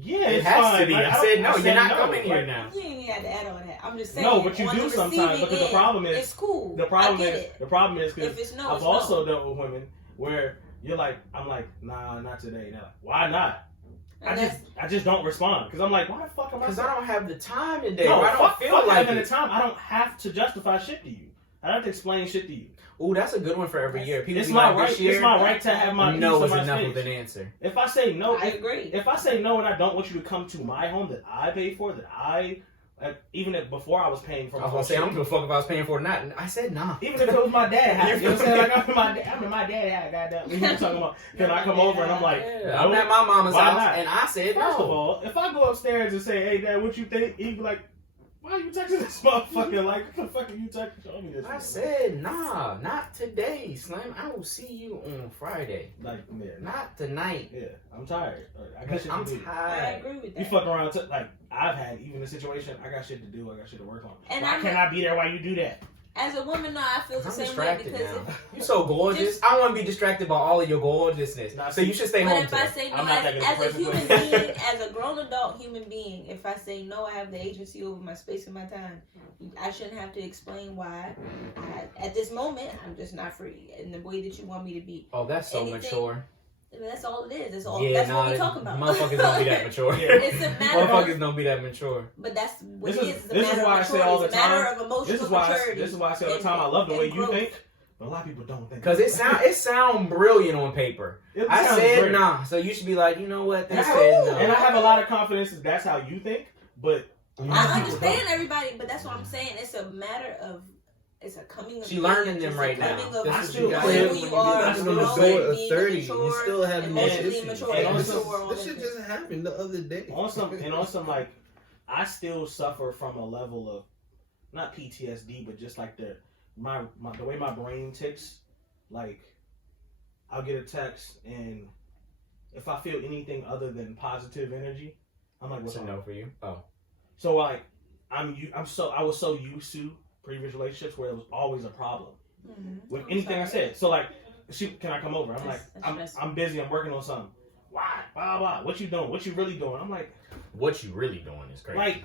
yeah, it it's has fine. to be. Like, I said no. You're not coming here now. You ain't have to add on that. I'm just saying. No, but you do sometimes because the problem is it's cool. The problem is if it's no, I've also dealt with women where you're like, I'm like, nah, not today. They're like, why not? I just don't respond because I'm like, why the fuck am I? Because I don't have the time today. No, I don't feel like having the time. I don't have to justify shit to you. I don't have to explain shit to you. Ooh, that's a good one for every year. People it's my right. It's my right to have my no piece is of my enough space. of an answer. If I say no, I agree. If I say no and I don't want you to come to my home that I pay for, that I even if before I was paying for, I was gonna say I don't give a fuck if I was paying for it or not. I said nah. Even if it was my dad house, you know what I'm saying? Like I'm in my dad house. Goddamn, we were talking about. Can I come over? And I'm like, I'm at my mama's house, and I said First of all, if I go upstairs and say, hey dad, what you think? He'd be like, why are you texting this motherfucker? Like, what the fuck are you texting? Show me this. I said, nah, not today, Slim. I will see you on Friday. Like, yeah. Not tonight. Yeah, I'm tired. I got shit I'm to do. tired. I agree with that. You fuck around, like, I've had even a situation, I got shit to do, I got shit to work on. And why can't I be there while you do that? As a woman, no, I feel the I'm same way distracted because now. You're so gorgeous. I want to be distracted by all of your gorgeousness. Nah, so you should stay but home if I today. say no, I'm not that good of a as a person. human being, as a grown adult human being, if I say no, I have the agency over my space and my time. I shouldn't have to explain why. At this moment, I'm just not free in the way that you want me to be. Oh, that's so mature. That's all it is. That's all. Yeah, That's nah, what we're talking about. motherfuckers don't be that mature. Yeah. It's a matter of, Motherfuckers don't be that mature. but that's what This it is- is. It's a this is matter why I of say all maturity. the It's a matter time- of emotional This is why maturity. this is why I say all the time I love the way you think, but a lot of people don't think. Because it sound brilliant on paper. It I sounds said great. nah, so you should be like, you know what? And This I, says have, and no. I have a lot of confidence that that's how you think, but a lot of I people understand don't. everybody, but that's what I'm saying. It's a matter of. It's a coming of She age, learning them it's a right now. coming of This I is still what knowing you who gotta you do. are, That's I'm what gonna I'm go saying. at being 30. mature, You still have more emotionally issues. mature, And mature, also- all This that shit shit. just happened the other day. on some like, I still suffer from a level of not PTSD, but just like the way my brain ticks. Like, I'll get a text, and if I feel anything other than positive energy, I'm like, what's What's a wrong? no for you? Oh. So like, I was so used to previous relationships where it was always a problem with I'm anything I sorry. said. So like, can I come over? I'm That's like, stressful. I'm busy. I'm working on something. Why? Blah blah. What you doing? What you really doing? I'm like, What you really doing is crazy.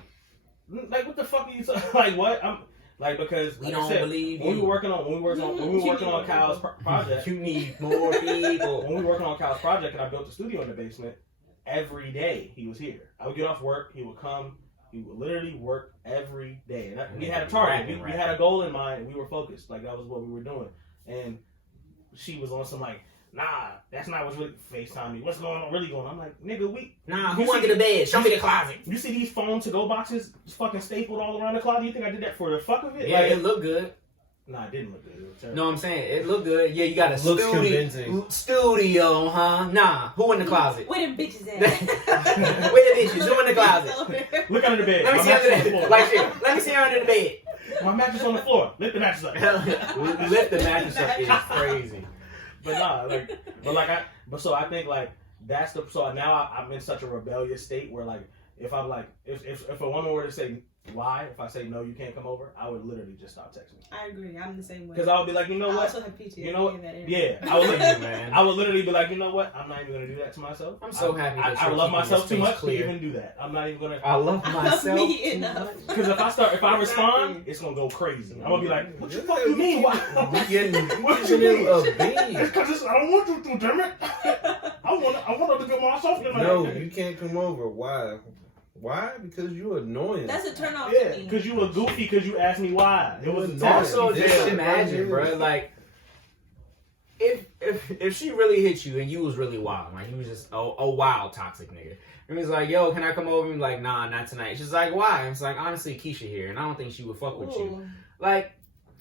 like what the fuck are you like? What? I'm like, because we like I don't said, believe when we you. were working on Kyle's project. You need more people. When we were working on Kyle's project, and I built a studio in the basement, every day he was here. I would get off work, he would come. He would literally work every day. And we had a target. We had a goal in mind. And we were focused. Like, that was what we were doing. And she was on some, like, nah, that's not what's really FaceTime me. What's really going on? I'm like, nigga, Nah, you who under see- the bed? Show me the closet. You see these phone to-go boxes just fucking stapled all around the closet? You think I did that for the fuck of it? Yeah, Like, it looked good. nah, it didn't look good. It was terrible. No, I'm saying it looked good. Yeah, you got a It looks studio, convincing. studio, huh? Nah, who in the closet? Where them bitches at? Where the bitches? Who in the closet? Look under the bed. Let me My see under mattress on the the floor. like shit. Let me see her under the bed. My mattress on the floor. Lift the mattress up. Lift the mattress up is crazy. But nah, so I think like that's so now I'm in such a rebellious state where like if I'm like if a woman were to say why, if I say no, you can't come over, I would literally just stop texting. I agree. I'm the same way. Because I would be like, you know I what? also have PTSD You know what? in that area. Yeah, I would, Man. I would literally be like, you know what? I'm not even gonna do that to myself. I'm so happy that I you're love keeping myself too your space much clear. to even do that. I'm not even gonna. I love myself. Me too enough. much. Because if I respond, it's gonna go crazy. I'm gonna be like, what the fuck you mean? Why? We getting What you mean? a bean. It's because I don't want you to, damn it. I want to get myself tonight. No, you can't come over. Why? Why? Because you annoying. That's a turn off Yeah, to me. because you were goofy because you asked me why. It was No. Also, Yeah. just Yeah. imagine, bro. Like, if she really hit you and you was really wild, like you was just a wild toxic nigga, and he's like, "Yo, can I come over?" And like, "Nah, not tonight." She's like, "Why?" And it's like, "Honestly, Keisha here, and I don't think she would fuck with you." Ooh. Like,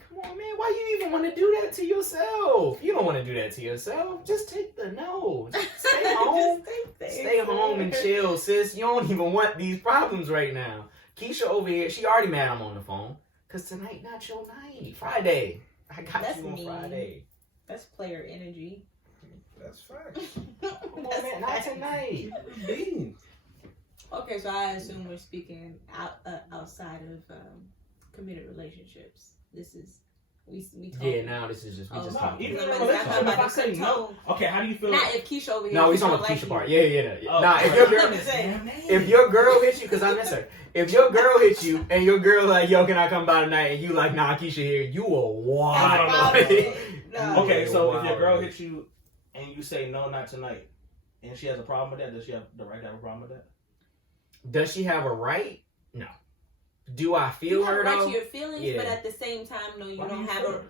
come on, man. Why you even want to do that to yourself? You don't want to do that to yourself. Just take the no. Just stay home. Just Stay home and chill, sis. You don't even want these problems right now. Keisha over here, she already mad I'm on the phone. Cause tonight not your night. Friday. I got That's you on mean. Friday. That's player energy. That's facts. Come on, man. Not tonight. Bean. Okay, so I assume we're speaking outside of committed relationships. This is we talk. Yeah, now this is just we Oh, just No, talking. even in Yeah, a but that's relationship, not if I about say the no, tone. okay, how do you feel? Not if Keisha over here. No, we she talking don't about the like Keisha you. part. Yeah. Oh, Nah, if right. your I'm girl just saying. if your girl hits you, cause I miss her. If your girl hits you and your girl like, "Yo, can I come by tonight?" and you like, "Nah, Keisha here," you a wild. That's wild. No. Okay, so if your girl Wild. hits you and you say no, not tonight, and she has a problem with that, does she have the right to have a problem with that? Does she have a right? No. Do I You feel have her a right though? to your feelings, Yeah. but at the same time, no, you Why do don't you have feel a. her?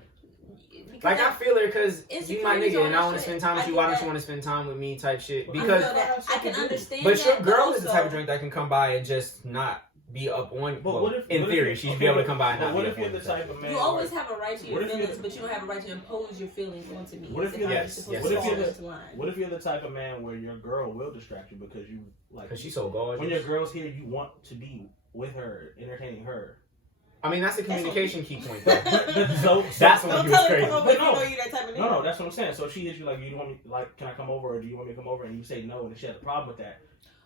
Because Like I feel her because you my insecurities nigga on and I that want to shit. spend time with I you. get Why don't that. you want to spend time with me? Type shit. I I Because feel that. I can understand but that, your girl is the also- type of drink that can come by and just not be up on. But Well, what if- in what if theory, you- she'd okay, be able to come by and but not what be if up you're on the it. type of man? You always have a right to your What if you're- feelings, but you don't have a right to impose your feelings onto me. What if as you're- I'm Yes, supposed yes. to What if fall you're the- into line? What if you're the type of man where your girl will distract you because you like? Because she's so gorgeous. When your girl's here, you want to be with her, entertaining her. I mean, that's a communication key point though. So That's Don't when you tell was her to crazy. come over if you No. know you that type of nigga. No, that's what I'm saying. So if she hits you like, you want me, like, can I come over, or do you want me to come over? And you say no, and she has a problem with that.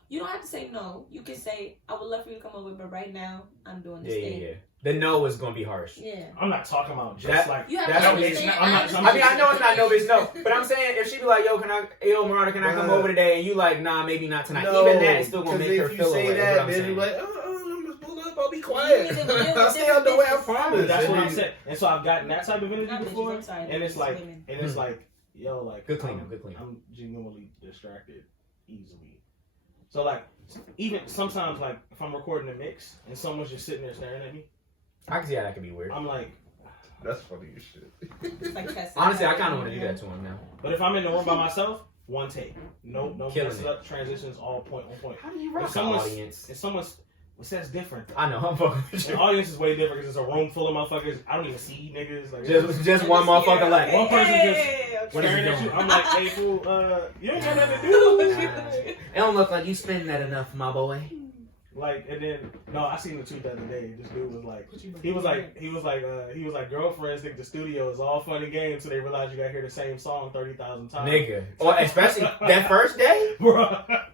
You don't have to say no. You can say, I would love for you to come over, but right now, I'm doing this Yeah, thing. yeah, the no is gonna be harsh. Yeah. I'm not talking about just That- like. You have That's to what it is. understand. I'm not- I mean, I know it's not no bitch no, but I'm saying if she be like, yo, Marauder, can I come over today? And you like, nah, maybe not tonight. Even that is still gonna make her feel away. If you say That's what that, I'm then saying. you like, I'm just pulled up. I'll be quiet. You need to deal I'll with stay out the way. I different promise. That's what And I'm then- saying. And so I've gotten that type of energy Not bitches, before, I'm sorry, and it's bitches, like, women. and it's like, yo, like Good cleanup, good cleanup. I'm genuinely distracted easily. So like, even sometimes like if I'm recording a mix and someone's just sitting there staring at me, I can see how that could be weird. I'm like, That's funny as shit. It's like testing. Honestly, I kind of want to do that to him now. but if I'm in the room by myself, one take, no Killing mess it. up, transitions all point on point. How do you If rock the someone's- audience? If someone's, well, that's different. I know, I'm fucking with The you. audience is way different because it's a room full of motherfuckers. I don't even see niggas. Like Just one motherfucker like, One person Hey, What is he staring at doing? you. I'm like, hey fool, you ain't got nothing to do. it don't look like you spend that enough, my boy. Like, and then no, I seen the tweet the other day. This dude was like, he was like, girlfriends think the studio is all fun and games, so they realize you gotta hear the same song 30,000 times. Nigga. Or especially that first day? Bruh.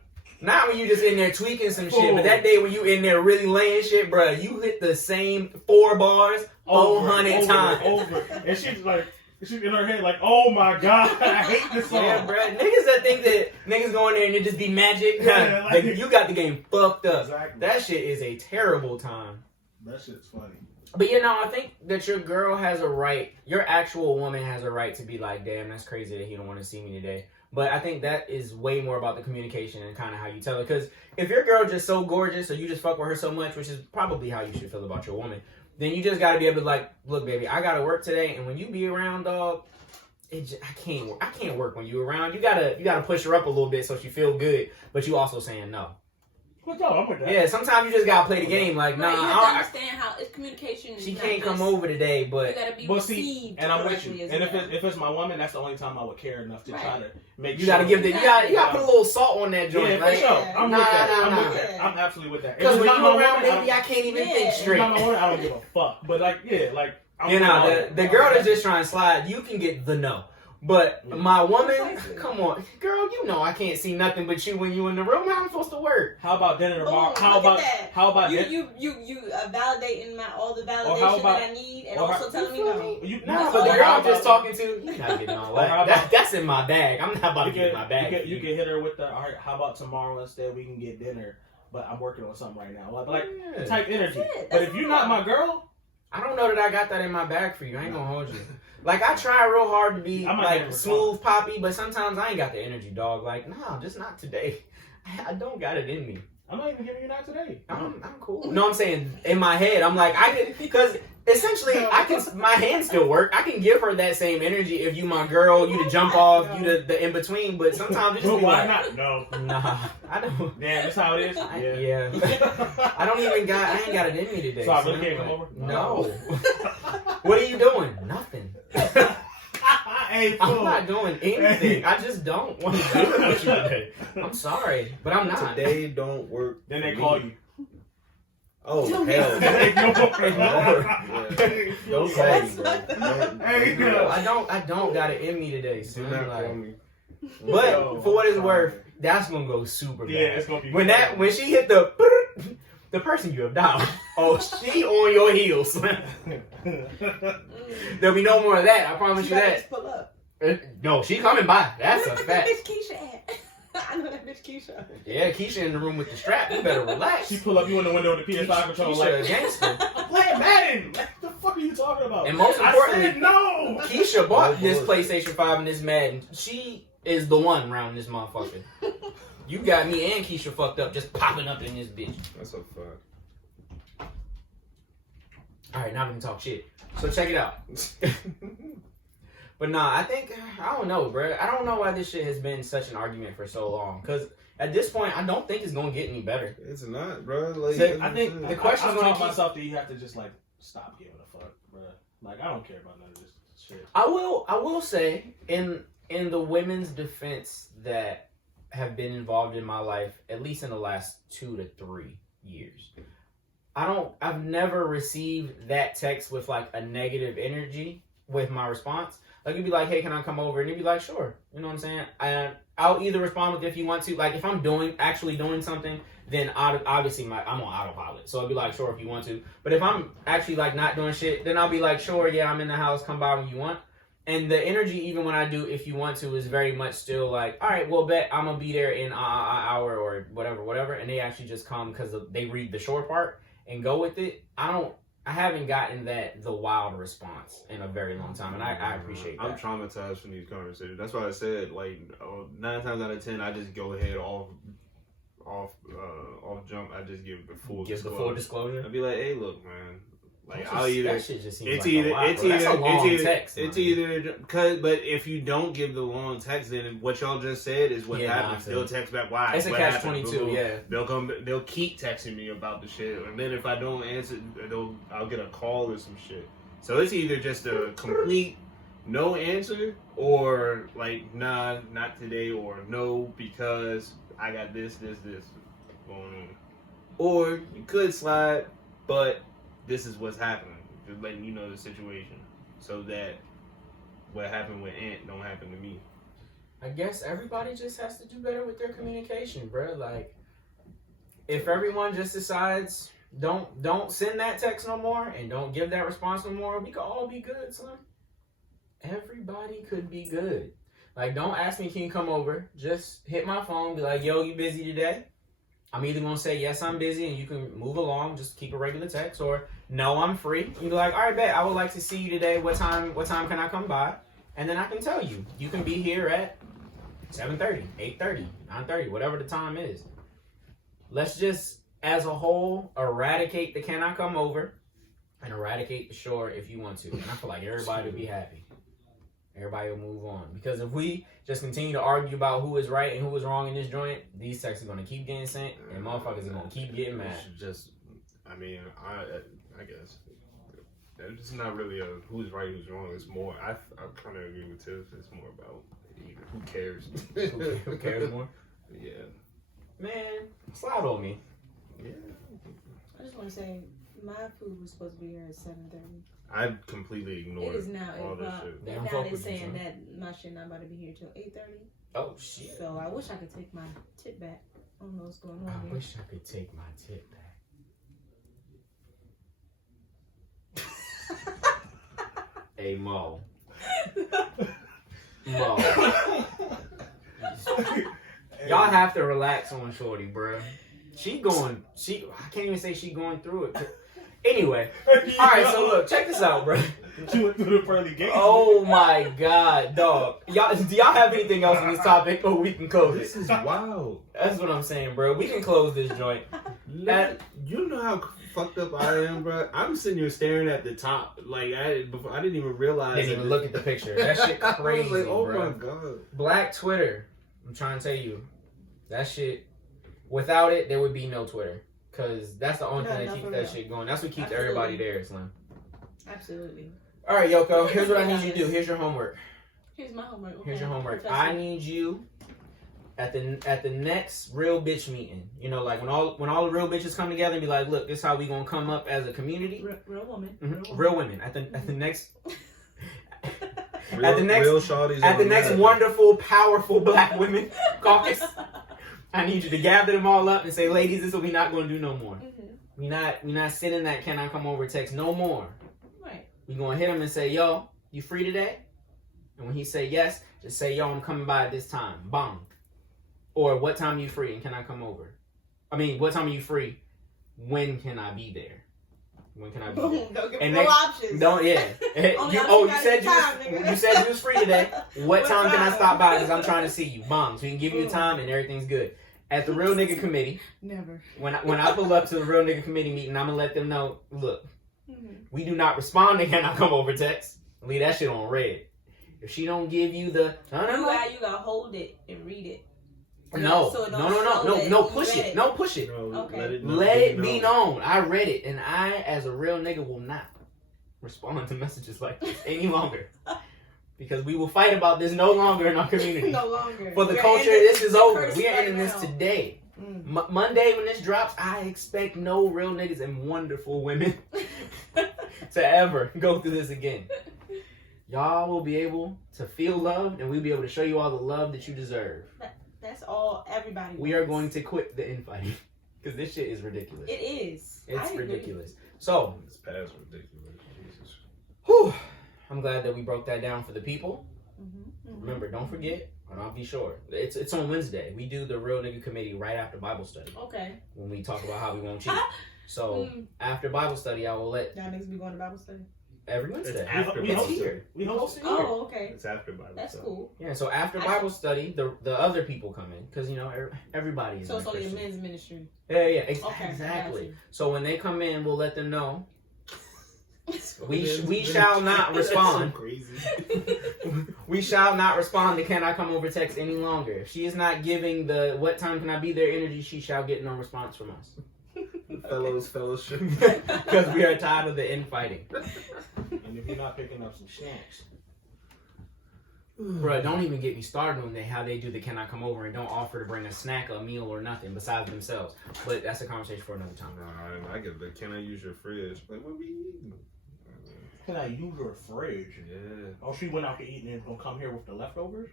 Not when you just in there tweaking some shit, Fool. but that day when you in there really laying shit, bruh, you hit the same 4 bars 400 times. Over. And she's like, she's in her head like, oh my god, I hate this song. Yeah, bruh. Niggas that think that niggas go in there and it just be magic, Yeah, like- you got the game fucked up. Exactly. That shit is a terrible time. That shit's funny. But you know, I think that your girl has a right, your actual woman has a right to be like, damn, that's crazy that he don't want to see me today. But I think that is way more about the communication and kind of how you tell her. Because if your girl just so gorgeous or you just fuck with her so much, which is probably how you should feel about your woman, then you just got to be able to like, look, baby, I got to work today. And when you be around, dog, I can't work when you around. You gotta push her up a little bit so she feel good. But you also saying no. What's up? I'm with that. Yeah, sometimes you just got to play the game. Like, nah, Right, you have to understand how it's communication. she is not can't come just- over today, You but gotta be But see, received and I'm with you. correctly as And well. if it's my woman, that's the only time I would care enough to try to make you gotta give the, you gotta put a little salt on that joint. Yeah, for like, sure. I'm Nah, with that. nah, I'm nah. with that. I'm absolutely with that. Because If when it's you not my around, woman, baby, I can't even Yeah. think if it's straight. not my woman, I don't give a fuck. But like, yeah, like I'm You with know, all the that. girl that's just trying to slide, you can get the no. But Yeah. my woman, Precisely. come on, girl, you know I can't see nothing but you when you in the room. How am I supposed to work? How about dinner tomorrow? Boom, How look about at that. how about dinner? You validating all the how validation about- that I need, and or how- also telling me no. You, Nah, That's but the all girl I I'm just talking to, you not getting all Or how that. about- That's in my bag. I'm not about to You get in can, my bag. you can hit her with the, all right, how about tomorrow instead we can get dinner, but I'm working on something right now. Like Yeah. type energy. That's it. But That's if you're all. not my girl, I don't know that I got that in my bag for you. I ain't gonna hold you. Like, I try real hard to be I might like never smooth Papi, but sometimes I ain't got the energy, dog. Like, nah, just not today. I don't got it in me. I'm not even giving you that today. I'm cool. No, I'm saying in my head, I'm like, I can, because essentially, my hands still work. I can give her that same energy if you my girl, you the jump off, you the in between, but sometimes it just But be why like, not? No. nah, I don't. Yeah, that's how it is. Yeah. I don't even got, I ain't got it in me today. So I son. really can't come over? No. What are you doing? Nothing. Hey, I'm fool. not doing anything. I just don't want to do it with you today. I'm sorry, but I'm not. Today don't work. Then they for call me. you. Oh, Don't hell Hey, no. no. Yeah. Don't call me, bro. Don't- Hey, don't- no. I don't got it in me today. Do Son. not Like, call me. but Yo, for what it's I'm worth, sorry. that's gonna go super bad. Yeah, it's gonna be When she hit the person you have dialed, oh, she on your heels. There'll be no more of that. I promise you that. Pull up. No, she coming by. That's a Where fact. that bitch Keisha at? I know that bitch Keisha. Yeah, Keisha in the room with the strap. You better relax. She pull up you in the window with the PS5 controller Keisha a like, gangster. I'm playing Madden. What the fuck are you talking about? And most I importantly- said no. Keisha bought Oh, this boy. PlayStation 5 and this Madden. She is the one around this motherfucker. You got me and Keisha fucked up just popping up in this bitch. That's a fact. Alright, now we can talk shit. So check it out. But nah, I think, I don't know, bro. I don't know why this shit has been such an argument for so long. Because at this point, I don't think it's going to get any better. It's not, bro. Like, So, I think The question's I've gonna taught keep- myself that you have to just like stop giving a fuck, bro. Like I don't care about none of this shit. I will say, in the women's defense that have been involved in my life, at least in the last 2 to 3 years, I've never received that text with like a negative energy with my response. Like, you'd be like, hey, can I come over? And you'd be like, sure. You know what I'm saying? I'll either respond with if you want to. Like, if I'm actually doing something then obviously I'm on autopilot. So it'll be like, sure, if you want to. But if I'm actually like not doing shit, then I'll be like, sure, yeah, I'm in the house, come by when you want. And the energy, even when I do, if you want to, is very much still like, all right, well, bet I'm gonna be there in an hour or whatever. And they actually just come because they read the short part and go with it. I haven't gotten the wild response in a very long time, and I appreciate that. I'm traumatized from these conversations. That's why I said, like, 9 times out of 10, I just go ahead off jump. I just give the full disclosure. I'd be like, hey, look, man. Like, that shit just seems like a lot, bro. That's a long text. It's either but if you don't give the long text, then what y'all just said is what happens. They'll text back why. It's a catch-22. Yeah. They'll keep texting me about the shit, and then if I don't answer, I'll get a call or some shit. So it's either just a complete no answer, or like, nah, not today, or no, because I got this going on. Or you could slide, but this is what's happening. Just letting you know the situation, so that what happened with Ant don't happen to me. I guess everybody just has to do better with their communication, bro. Like, if everyone just decides don't send that text no more and don't give that response no more, we could all be good, son. Everybody could be good. Like, don't ask me, can you come over? Just hit my phone, be like, yo, you busy today? I'm either gonna say yes, I'm busy, and you can move along, just keep a regular text, or no, I'm free. You be like, all right, bet, I would like to see you today. What time can I come by? And then I can tell you. You can be here at 7:30, 8:30, 9:30, whatever the time is. Let's just, as a whole, eradicate the can I come over and eradicate the sure if you want to. And I feel like everybody will be happy. Everybody will move on. Because if we just continue to argue about who is right and who is wrong in this joint, these texts are going to keep getting sent, and motherfuckers are going to keep getting mad. I guess it's not really a who's right, who's wrong. It's more, I kind of agree with Tiff. It's more about who cares. Who cares more? Yeah. Man, slide on me. Yeah. I just want to say, my food was supposed to be here at 7:30. I completely ignored It is now all 8 this o'clock. shit. And now they're saying that my shit not about to be here till 8:30. Oh, shit. So I wish I could take my tip back. I don't know what's going on I here. wish I could take my tip back. Hey, Mo. Y'all have to relax on Shorty, bro. I can't even say she going through it. Anyway, all right, so look, check this out, bro. She went through the pearly gates. Oh my God, dog. Do y'all have anything else on this topic, or we can close it? This is wild. That's what I'm saying, bro. We can close this joint. You know how fucked up I am, bro. I'm sitting here staring at the top, like I didn't even realize. Didn't even look at the picture. That shit crazy, I was like, oh bro. my God. Black Twitter. I'm trying to tell you, that shit. Without it, there would be no Twitter. Cause that's the only thing that keeps that shit going. That's what keeps everybody there, Slim. Absolutely. All right, Yoko. Here's what I need you to do. Here's your homework. Here's my homework. Okay. Here's your homework. Professor. I need you at the next real bitch meeting. You know, like when all the real bitches come together and be like, look, this is how we gonna come up as a community. Real woman. Mm-hmm. Real women at the next. Real shawties at the next wonderful, powerful black women caucus. I need you to gather them all up and say, ladies, this is what we not going to do no more. Mm-hmm. We not sending that can I come over text no more. Right. We going to hit him and say, yo, you free today? And when he say yes, just say, yo, I'm coming by at this time. Bang. Or what time you free and can I come over? I mean, what time are you free? When can I be there? When can I be there? Don't give and no options. Don't, yeah. you said you was free today. What time can I stop by? Because I'm trying to see you. Bang. So we can give you a time and everything's good. At the Real Nigga Committee, never. When I pull up to the Real Nigga Committee meeting, I'm going to let them know, look, we do not respond to can I come over text. Leave that shit on red. If she don't give you the, You got to hold it and read it. No, so no, push it. No, push it. No, okay. Let it be known. I read it, and I, as a real nigga, will not respond to messages like this any longer. Because we will fight about this no longer in our community. No longer. For the culture, this is over. We are ending this today. Monday, when this drops, I expect no real niggas and wonderful women to ever go through this again. Y'all will be able to feel loved, and we'll be able to show you all the love that you deserve. That's all everybody wants. We are going to quit the infighting. Because this shit is ridiculous. It is. It's I agree. ridiculous. So, It's past ridiculous. Jesus. whew, I'm glad that we broke that down for the people. Mm-hmm. Remember, don't forget, and I'll be sure, it's on Wednesday. We do the Real Nigga Committee right after Bible study Okay. when we talk about how we won't cheat. So, after Bible study, I will let Y'all niggas be going to Bible study? every Wednesday. It's after We It's host here. We host it here. Oh, okay. It's after Bible. That's study. cool. Yeah, so after Bible study, the other people come in because, you know, everybody is So it's only a Christian. men's ministry. Yeah, Okay, exactly. gotcha. So when they come in, we'll let them know. We Then- shall not That's respond. so crazy. We shall not respond to "Can I come over?" text any longer. If she is not giving the "What time can I be there?" energy, she shall get no response from us. Fellows, fellowship. Because we are tired of the infighting. And if you're not picking up some snacks, Bruh, don't even get me started on how they do the "Can I come over?" and don't offer to bring a snack, a meal, or nothing besides themselves. But that's a conversation for another time. I get the "Can I use your fridge?" Like, what we eating? can I use your fridge? Yeah. Oh, she went out to eat and is gonna come here with the leftovers?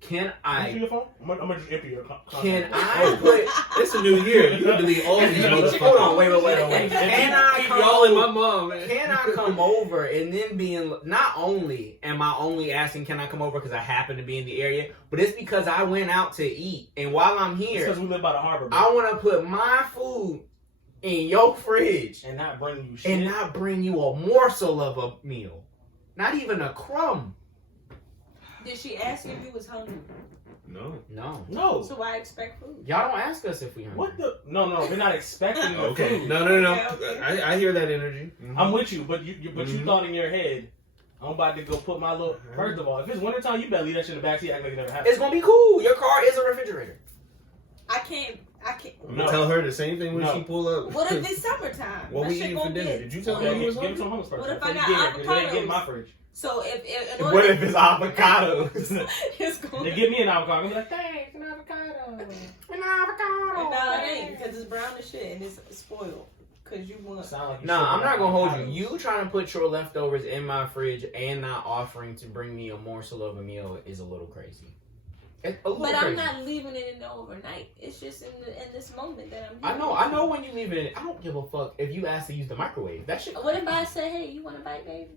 Can Answer I? your phone? I'm gonna just empty your Can contact. I put? It's a new year. You can delete all these motherfuckers. Hold on, wait. Can I Keep come y'all in over? my mom, man. Can I come over and then being not only am I only asking can I come over because I happen to be in the area, but it's because I went out to eat and while I'm here, Because we live by the harbor, bro. I want to put my food in your fridge And not bring you shit. and not bring you a morsel of a meal, not even a crumb. Did she ask if you was hungry? No. No, No. So why expect food? y'all don't ask us if we hungry. What the? No, we're not expecting the Okay. food. No. Okay. I hear that energy. I'm with you, but you Mhm. thought in your head, I'm about to go put my little. First of all, if it's wintertime, you better leave that shit in the backseat. Act like it never happened. It's gonna be cool. Your car is a refrigerator. I can't. I'm No. gonna tell her the same thing when No. she pull up. What if it's summertime? What My we shit eating for gonna dinner? get- Did you tell Yeah, me it was give him hungry? some hummus first. What if before I you got get here, 'cause they ain't avocados? getting my fridge. So if in What order, if it's avocados? it's gonna They give me an avocado. I'm like, thanks, an avocado. An avocado. No, it ain't because it's brown as shit and it's spoiled. Cause you want. Sound like you Nah, I'm not gonna hold avocados. you. You trying to put your leftovers in my fridge and not offering to bring me a morsel of a meal is a little crazy. It's a little But crazy. I'm not leaving it in there overnight. It's just in this moment that I'm. I know when you leave it. I don't give a fuck if you ask to use the microwave. That shit. What if I say, hey, you want a bite, baby?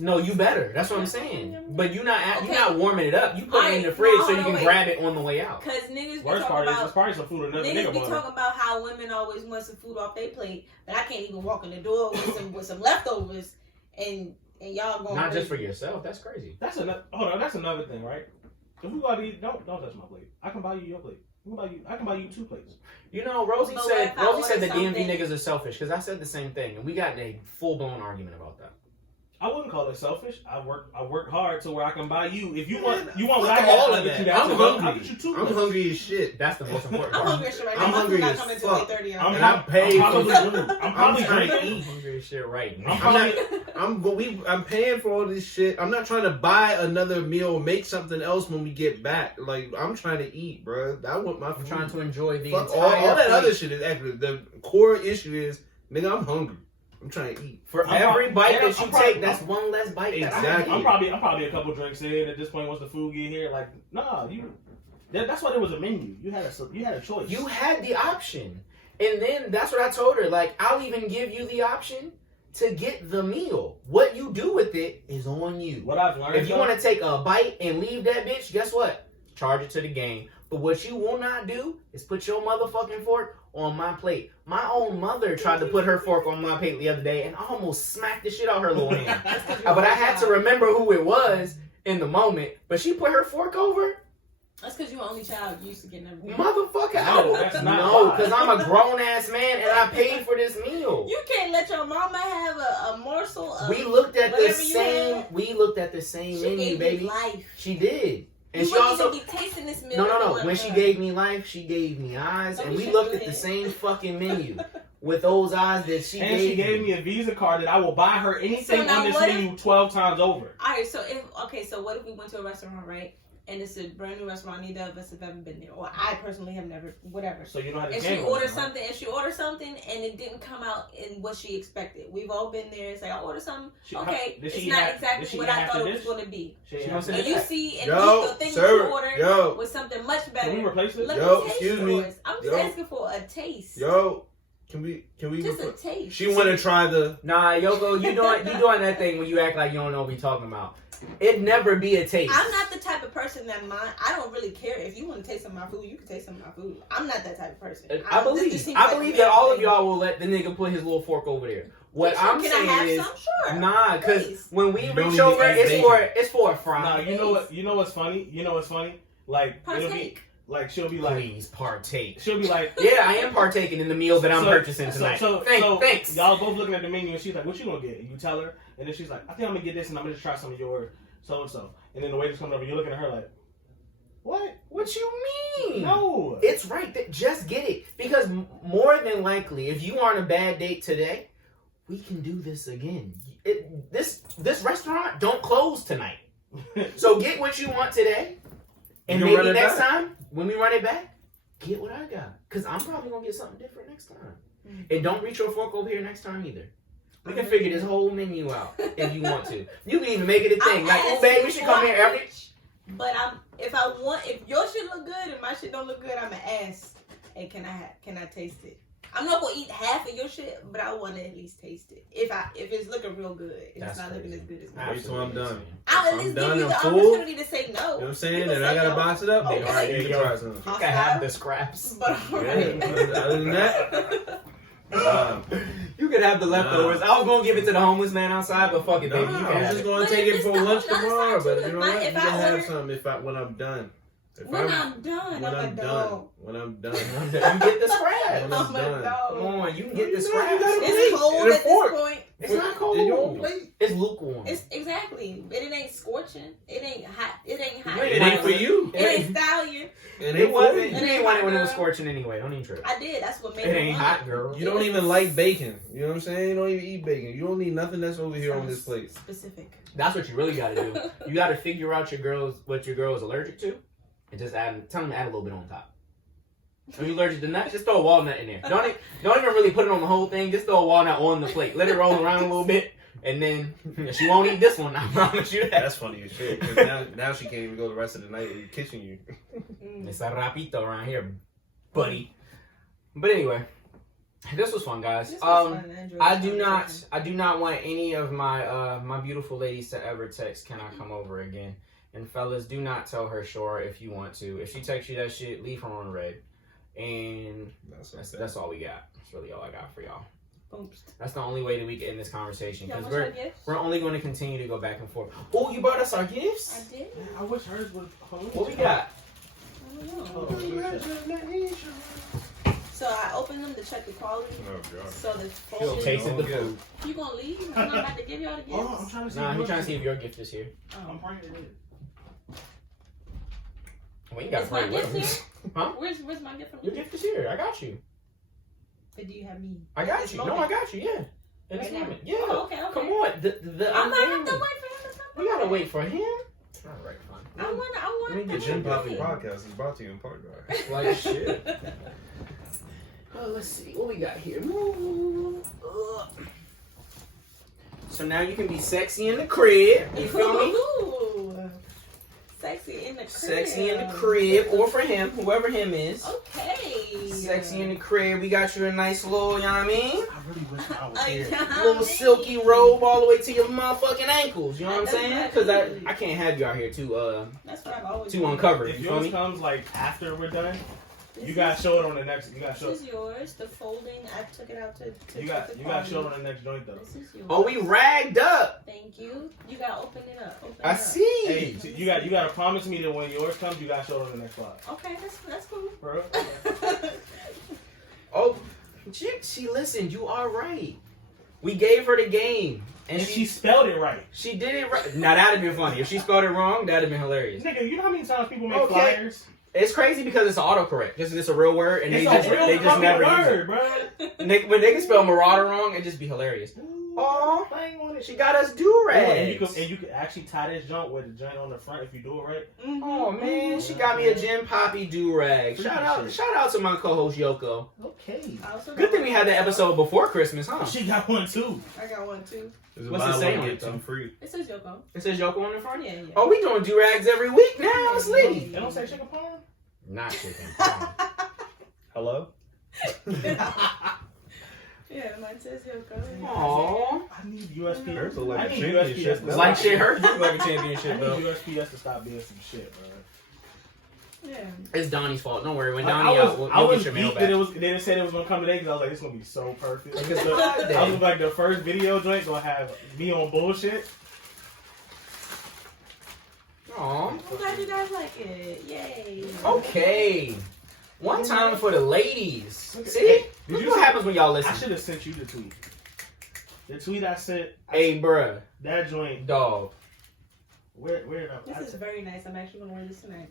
No, you better. That's what I'm saying. But you not Okay. you not warming it up. You put it in the Alright, fridge no, so you no, can wait. grab it on the way out. Cause niggas be Worst talking part is about there's probably some food in another niggas nigga be bottle. talking about how women always want some food off their plate, but I can't even walk in the door with some leftovers, and y'all going Not just for yourself. That's crazy. That's another. Hold on, that's another thing, right? If we go out to eat, don't touch my plate. I can buy you your plate. I can buy you 2 plates. You know, Rosie But said what if I Rosie said the order DMV something? niggas are selfish because I said the same thing and we got in a full blown argument about that. I wouldn't call it selfish. I work hard to where I can buy you. If you want Man, what I fuck got, all I'll of get you that. that. I'm too. hungry. I'll get you 2 I'm plates. hungry as shit. That's the most important I'm part. hungry as shit right I'm now. My hungry food not as coming till fuck. 8:30. And I paid I'm for probably, food. I'm probably trying to drinking. eat. Hungry as shit right now. I'm probably. I'm paying for all this shit. I'm not trying to buy another meal, make something else when we get back. Like I'm trying to eat, bro. I want my I'm food. trying to enjoy the Fuck entire all that plate. other shit is actually the core issue is nigga. I'm hungry. I'm trying to eat. For I'm every prob- bite and that you I'm probably- take, that's one less bite. that I Exactly. eat. I'm probably a couple drinks in at this point once the food get here. Like, nah, that's why there was a menu. You had a choice. You had the option. And then that's what I told her. Like, I'll even give you the option to get the meal. What you do with it is on you. What I've learned. If you want to take a bite and leave that bitch, guess what? Charge it to the game. But what you will not do is put your motherfucking fork on my plate. My own mother tried to put her fork on my plate the other day and I almost smacked the shit out her little hand. But I had to remember who it was in the moment. But she put her fork over. That's because you're only child used to getting everything. Motherfucker, No, that's not no, why. because I'm a grown ass man and I paid for this meal. You can't let your mama have a morsel of. We looked at the whatever you same. had. We looked at the same She menu, gave baby. you life. She did, and You she wouldn't also. even be tasting this meal. No. When she gave me life, she gave me eyes, Don't and be we looked shaking at the your same fucking menu with those eyes that she and gave she gave me a Visa card that I will buy her anything So now on this what menu 12 times over. Alright, so what if we went to a restaurant, right? and it's a brand new restaurant. Neither of us have ever been there, or I personally have never. Whatever. So you know how to. And she ordered something, and it didn't come out in what she expected. We've all been there and say, "I ordered something." Okay, it's not exactly what I thought it was going to be. And you see, and the thing you ordered was something much better. Can we replace it? Excuse me. I'm just asking for a taste. Can we just a taste? She want to try the. Nah, Yoko, you doing that thing when you act like you don't know what we talking about. It'd never be a taste. I'm not the type of person that I don't really care. If you want to taste some of my food, you can taste some of my food. I'm not that type of person. I believe that all of y'all will let the nigga put his little fork over there. What I'm saying is, sure. Nah, because when we reach over, it's for a fry. Nah, you know what's funny? Like it'll be like she'll be like, please partake. She'll be like, yeah, I am partaking in the meal that I'm purchasing tonight. Thanks. Y'all both looking at the menu and she's like, what you gonna get? And you tell her, and then she's like, I think I'm gonna get this and I'm gonna just try some of your so and so. And then the waiter's coming over, you're looking at her like, what? What you mean? No, it's right. Just get it, because more than likely, if you are on a bad date today, we can do this again. This restaurant don't close tonight, so get what you want today, and maybe next time when we run it back, get what I got, because I'm probably gonna get something different next time. Mm-hmm. And don't reach your fork over here next time either. We can figure this whole menu out if you want to. You can even make it a thing. Like, oh, babe, we should come here every. But if your shit look good and my shit don't look good, I'ma ask, hey, can I taste it? I'm not gonna eat half of your shit, but I want to at least taste it. If it's looking real good, it's not looking as good as mine. Wait till I'm done. I'll at least give you the opportunity to say no. You know what I'm saying? And I gotta box it up. Okay. All right, you can try something. You can have the scraps. But Other than that. You could have the leftovers. I was gonna give it to the homeless man outside, but fuck it, baby. You can I'm have just it. gonna take it for lunch tomorrow. But you know what? You if can I have order- some when I'm done. When I'm done. When I'm done. You get the scraps. When I'm done. Come on, you can get the scraps. It's cold at this point. It's not cold. It's lukewarm. It's exactly. It ain't scorching. It ain't hot. It It ain't for you. It ain't stallion. It wasn't. You didn't want it when it was scorching anyway. Don't even trip. I did. That's what made it ain't hot, girl. You don't even like bacon. You know what I'm saying? You don't even eat bacon. You don't need nothing that's over here on this plate. Specific. That's what you really gotta do. You gotta figure out what your girl is allergic to, and just tell them to add a little bit on top. Are you allergic to nuts? Just throw a walnut in there. Don't even really put it on the whole thing. Just throw a walnut on the plate. Let it roll around a little bit, and then she won't eat this one. I promise you that. That's funny as shit. Because now she can't even go the rest of the night kissing you. It's a rapito around here, buddy. But anyway, this was fun, guys. I do not want any of my my beautiful ladies to ever text, "Can I come over again?" And fellas, do not tell her sure if you want to. If she texts you that shit, leave her on red. And that's all we got. That's really all I got for y'all. That's the only way that we can end this conversation, because we're only going to continue to go back and forth. Oh, you brought us our gifts? I did. I wish hers was. What we got? So I opened them to check the quality. Oh god. So the She'll taste the food. You gonna leave? I'm not about to give y'all the gifts. Oh, I'm trying to see. Nah, he's trying to see if your gift is here. I'm praying it is. Well, you got to pray with him. Huh? Where's my gift from? Your gift is here. I got you. But do you have me? I got you. No, I got you. Yeah. In this moment. Yeah. Oh, okay. Come on. I might have to wait for him to come. We gotta wait for him. All right, fine. I want. The Gym Papi podcast is brought to you in part by. Like shit. Let's see what we got here. So now you can be sexy in the crib. You feel me? Ooh. Sexy in the crib. Sexy in the crib, or for him, whoever him is. Okay. Sexy in the crib. We got you a nice little, you know what I mean? I really wish I was here. Little silky robe all the way to your motherfucking ankles. You know what I'm saying? Because I can't have you out here too too uncovered. If You feel yours me? comes like after we're done, you gotta show it on the next. You gotta show. This is yours. The folding. I took it out to You gotta show it on the next joint though. This is yours. Oh, we ragged up. Thank you. You gotta open it up. I see. Hey, so you gotta promise me that when yours comes, you gotta show it on the next slide. Okay, that's cool. Bro. Oh, she listened. You are right. We gave her the game. And she spelled it right. She did it right. Now, that'd have been funny. If she spelled it wrong, that'd have been hilarious. Nigga, you know how many times people make flyers? It's crazy because it's autocorrect. It's a real word, and they just never use it. bro. When they can spell Marauder wrong, it'd just be hilarious. Oh, Bang on it. she got us And do-rags. you can actually tie this joint with the joint on the front if you do it right. Mhm, Oh man, mhm. she got me a Gym Poppy do-rag. Shout out to my co-host Yoko. Okay. I also Good got thing we had that episode before Christmas, huh? She got one too. I got one too. What's it say on it, Get though? two free. It says Yoko. It says Yoko on the front. Yeah, yeah. Oh, we doing do-rags every week now, Yeah, sweetie. They don't say chicken parm? Not chicken. Hello? Yeah, mine says Yoko. Aww. I need USPS. Hers look like I a need championship USPS. belt. Like shit, her look like a I championship need belt. USPS to stop being some shit, bro. Yeah. It's Donnie's fault. Don't worry. When Like, Donnie out, I we'll was get your mail geeked that back. they didn't say it was gonna come today because I was like, it's gonna be so perfect. Because I was like, the first video joint gonna have me on bullshit. Aww. I'm glad you guys like it. Yay. Okay. One time for the ladies. Okay. See? Hey, Look did you what see- happens when y'all I listen. should have sent you the tweet. The tweet I sent, Hey, bruh. that joint. Dog. Where This is very nice. I'm actually gonna wear this tonight.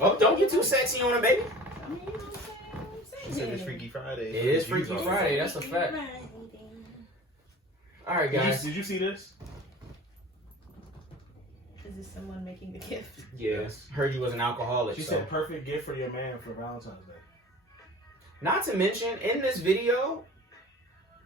Oh, don't get too sexy on it, baby. I mean, you know what I'm saying? She said it's Freaky Friday. It is Freaky Friday. That's a fact. All right, guys. Did you see this? Is this someone making the gift? Yeah. Heard you was an alcoholic. She so. said perfect gift for your man for Valentine's Day. Not to mention, in this video,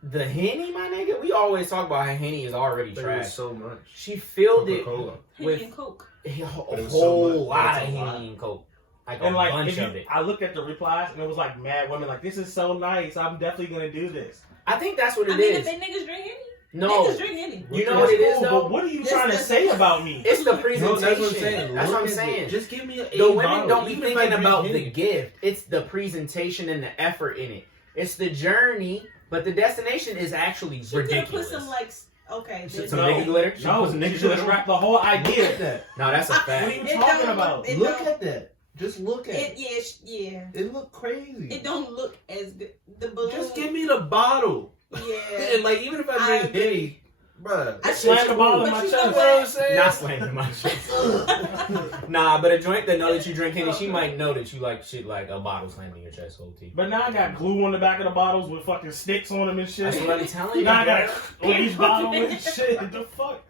the Henny, my nigga, we always talk about how Henny is already There trash. was so much. She filled it Coca-Cola. with and Coke. a But it whole was so much. lot That's of a lot. Henny and Coke. Like And a like, bunch if you, of it. I looked at the replies and it was like mad women like, this is so nice. I'm definitely gonna do this. I think that's what I it mean, is. if they niggas drink any, No. niggas drink any. You know what it is, Cool, though? But what are you This- trying to this- say about me? It's the No, presentation. that's what I'm saying. That's Look what I'm at saying. it. Just give me a The women bottle. don't be Even if I thinking drink about the Henny. gift. It's the presentation and the effort in it. It's the journey, but the destination is actually She could have ridiculous. put some like, okay, Some there's No. nigga glitter? She No, put some nigga you should have glitter on? scrapped the whole Look at idea. that. No, that's a What are fact. you It talking don't about? look- It Look don't- at that. Just look at it. Yeah. It looked crazy. It don't look as good. The balloon. Just give me the bottle. Yeah. And like, even if I I drink agree. Henny, bruh. I Slam the bottle in But my you chest. know You know what I'm what? saying? Not slamming my chest. Nah, but a joint that know that you drink Henny, she might know that you like shit like a bottle slamming your chest, whole tea. But now I got glue on the back of the bottles with fucking sticks on them and shit. That's what I'm telling you. Now I bro. got on each bottle and shit. The fuck?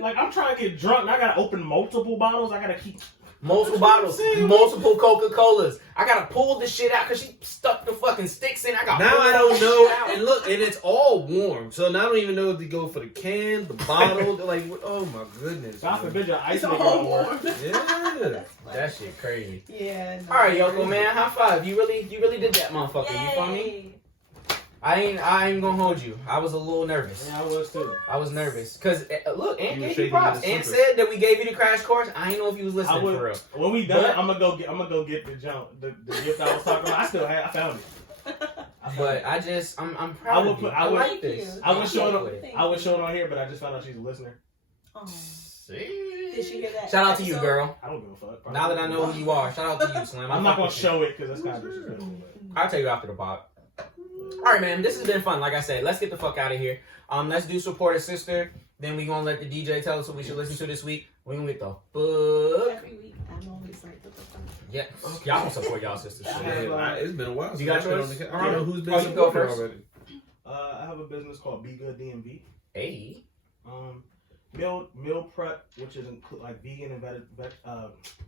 Like, I'm trying to get drunk and I gotta open multiple bottles. I gotta keep. Multiple That's what I'm bottles, saying. multiple Coca-Colas. I gotta pull the shit out because she stuck the fucking sticks in. I got Now I don't know. And look, and it's all warm. So now I don't even know if to go for the can, the bottle. They're like, oh my goodness. God man. forbid your ice It's maker all don't work. warm. Yeah. That shit crazy. Yeah. No. All right, Yoko, man, high five. You really did that, motherfucker. You feel me? Yay. I ain't gonna hold you. I was a little nervous. Yeah, I was too. I was nervous because look, Aunt You were gave you shaking props. in the Aunt center. said that we gave you the crash course. I ain't know if you was listening I would- for real. When we done, But- I'm gonna go get the jump, the gift I was talking about. I found it. But I'm proud of you. I would- like this. I was showing with it. I was showing on here, but I just found out she's a listener. Oh. See? Did she hear that? Shout out to you, episode? girl. I don't give a fuck. Now that I know who you are, shout out to you, Slim. I'm not gonna fuck with you. show it because that's kind of disrespectful. but- I'll tell you after the pod. All right, man. This has been fun. Like I said, let's get the fuck out of here. Let's do support a sister. Then we gonna let the DJ tell us what we should listen to this week. We gonna get the fuck. Every week, I'm always like, what the fuck? Yeah, y'all don't support y'all sisters. Yeah. It's been a while. You got since I've been yours? on the ca- All I don't know right. who's been Oh, you go supported first. already. I have a business called Be Good DMV. Hey. Meal prep, which is like vegan and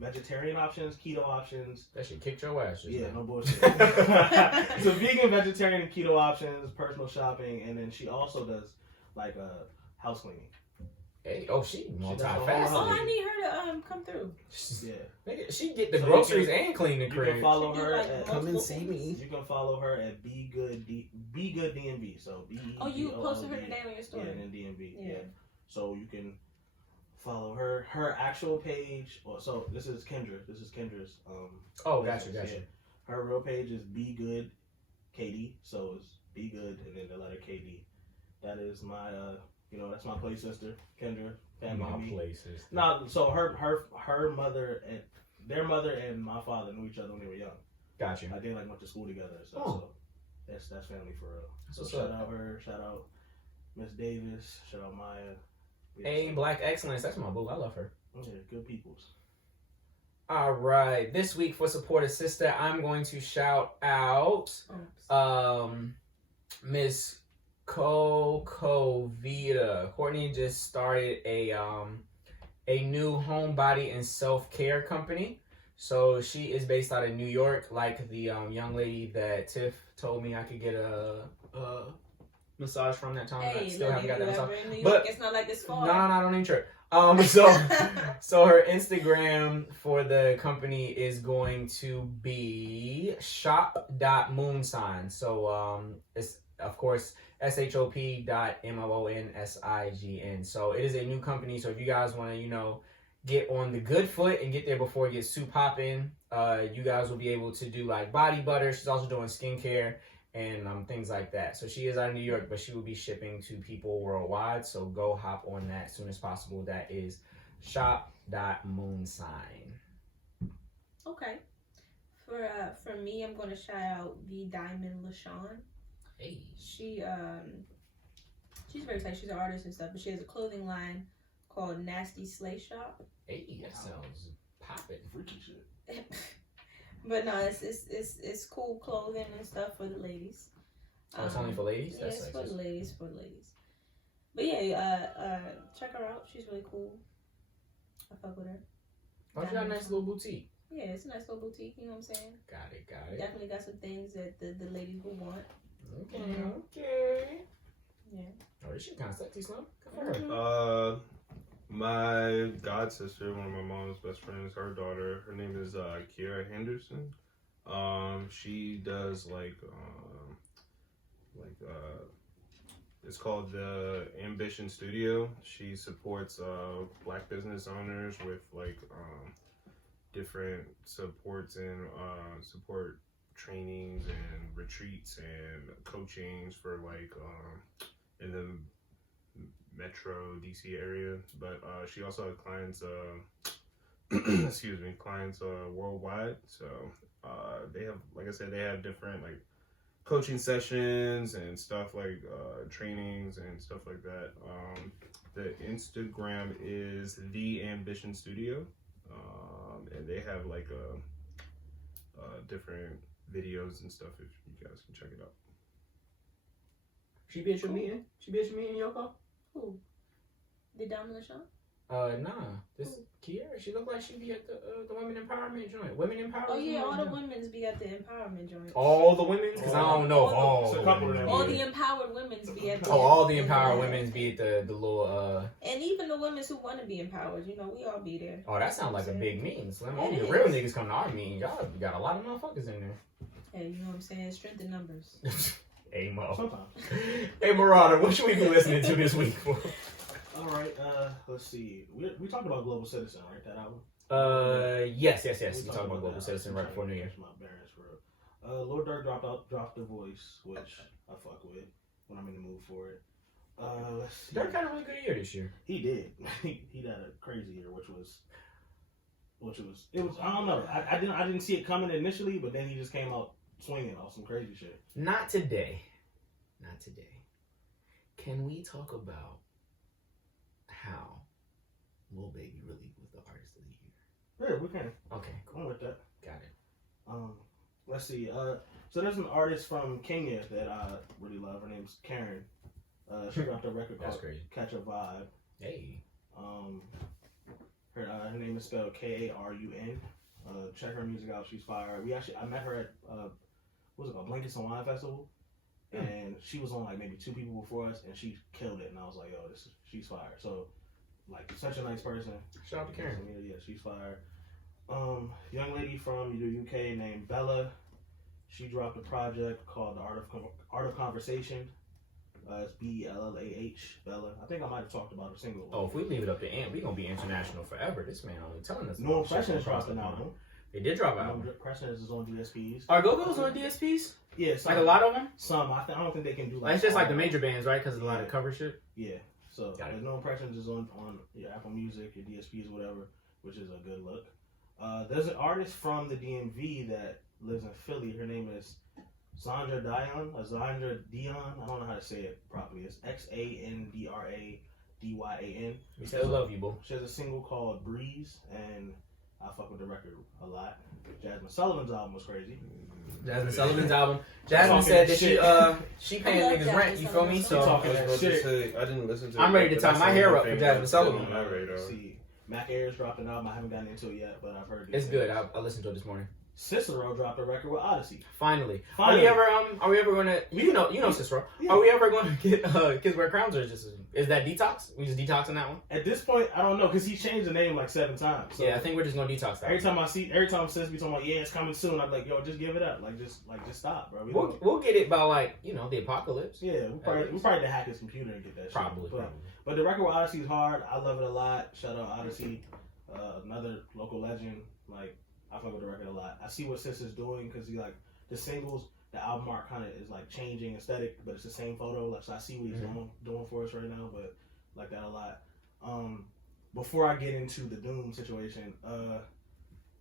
vegetarian options, keto options. That shit kicked your ass. Just Yeah, now. no bullshit. So vegan, vegetarian, and keto options, personal shopping, and then she also does like house cleaning. Hey, oh, she does the whole multifaceted. Oh, I need her to come through. Yeah. Nigga, she get the So groceries you and clean the You crib. can follow She do, her like, at Come and multiple see things. me. You can follow her at Be Good DMV. So B. Oh, you posted her today on your story. Yeah, and then DMV. Yeah. Yeah. So you can follow her actual page. Or so this is Kendra. This is Kendra's. Oh, business, gotcha. yeah. Her real page is Be Good KD. So it's Be Good and then the letter KD. That is my that's my play sister, Kendra. Family My to me. places. No, so her mother and their mother and my father knew each other when they were young. Gotcha. Like they went to school together. So, Oh. so that's family for real. So What's shout up? out her, shout out Miss Davis, shout out Maya. Yeah, Hey, so- Black Excellence. That's my boo. I love her. Yeah, good peoples. All right. This week for Support a Sister, I'm going to shout out Oops. Miss Covita. Courtney just started a new home body and self-care company. So she is based out of New York, like the young lady that Tiff told me I could get a massage from that time. I still haven't got that massage. But it's not like it's far. No, I don't need sure. So her Instagram for the company is going to be shop.moonsign. So it's of course shop.moonsign. So it is a new company. So if you guys want to, get on the good foot and get there before it gets too popping, you guys will be able to do like body butter. She's also doing skincare and things like that. So she is out of New York, but she will be shipping to people worldwide. So go hop on that as soon as possible. That is shop.moonsign. Okay. For me, I'm going to shout out the Diamond LaShawn. Hey. She's very excited. She's an artist and stuff, but she has a clothing line called Nasty Slay Shop. Hey, that sounds poppin'. Freaky shit. But no, it's cool clothing and stuff for the ladies. Oh, it's only for ladies? Yeah, it's for the ladies, But yeah, check her out. She's really cool. I fuck with her. Oh, she got a nice little boutique. Yeah, it's a nice little boutique, you know what I'm saying? Got it. Definitely got some things that the ladies will want. Okay. Yeah. Oh, this shit kind of sexy, Slim. Good for her. My god sister, one of my mom's best friends, her daughter, her name is Kiera Henderson. She does it's called the Ambition Studio. She supports black business owners with different supports and support trainings and retreats and coachings for in the Metro DC area, but she also has clients clients worldwide. So they have, like I said, they have different coaching sessions and stuff trainings and stuff like that. The Instagram is The Ambition Studio, and they have different videos and stuff if you guys can check it out. She be at your meeting? Yoko? Who? The Diamond LaShawn? Nah. This Kiera, she look like she be at the women empowerment joint. Women empowerment. Oh yeah, all the women's be at the empowerment joint. All the women's? Because I don't know if all. It's a couple of them. All the empowered women's be at the. All the empowered women's be at the little. And even the women who want to be empowered, we all be there. Oh, that sounds like a big meeting. Slim. Only the It real is. niggas come to our meeting. Y'all got a lot of motherfuckers in there. Hey, you know what I'm saying? Strength in numbers. Hey Mo. Sometimes. Hey Marauder, what should we be listening to this week? All right. Let's see. We talked about Global Citizen, right? That album. Yes. We talked about Global Citizen right before New Year. My bearings for real. Lord Durk dropped The Voice, which I fuck with when I'm in the mood for it. Let's see. Durk had a really good year this year. He did. he had a crazy year, which was I don't know. I didn't see it coming initially, but then he just came out swinging off some crazy shit. Not today. Can we talk about how Lil Baby really was the artist of the year? Yeah, we can. Okay, Go on with that. got it. Let's see. So there's an artist from Kenya that I really love. Her name's Karen. She dropped a record That's called crazy. Catch a Vibe. Hey. Her name is spelled Karun. Check her music out. She's fire. I met her at what's it called, Blankets and Wine Festival, and she was on maybe 2 people before us, and she killed it. And I was like, yo, she's fire. So such a nice person. Shout out to Karen. Yeah, she's fire. Young lady from the UK named Bella. She dropped a project called The Art of Conversation. It's BELLAH, Bella. I think I might have talked about her single. Oh, if we leave it up to Ant, we gonna be international forever. This man only telling us. No about shit Impressions across dropped an the album. pond. They did drop an No album. Impressions is on DSPs. Are Go-Go's on DSPs? Yeah, Like a lot of them? Some. I don't think they can do It's just like the major bands, right? Because of a lot of cover shit. Yeah. So Got it. No Impressions is on your Apple Music, your DSPs, whatever, which is a good look. There's an artist from the DMV that lives in Philly. Her name is Zandra Dion. I don't know how to say it properly. It's XANDRADYAN. We still love you, boo. She has a single called Breeze, and I fuck with the record a lot. Jasmine Sullivan's album was crazy. Jasmine Sullivan's album. Jasmine said that she paying I love niggas rent. You feel me? She talking So that shit. I didn't listen to it. I'm ready to but tie that's my the hair only up for thing Jasmine that's Sullivan. on my radar. See, Mac Ayres dropped an album. I haven't gotten into it yet, but I've heard it's good. I listened to it this morning. Cicero dropped a record with Odyssey. Finally. Finally. Are we ever gonna you know Cicero? Yeah. Are we ever gonna get Kids Wear Crowns, or is that detox? We just detoxing that one? At this point, I don't know because he changed the name like 7 times. So Yeah, I think we're just gonna detox that. every time Sis be talking about it's coming soon, I'm like, yo, just give it up, just stop, bro. We'll get it by like the apocalypse. Yeah, we probably to hack his computer and get that Probably. shit. But the record with Odyssey is hard. I love it a lot. Shout out Odyssey, another local legend. Like I fuck with the record a lot. I see what Sis is doing because he like the singles, the album art kind of is like changing aesthetic, but it's the same photo. Like so, I see what he's doing for us right now. But like that a lot. Before I get into the Doom situation,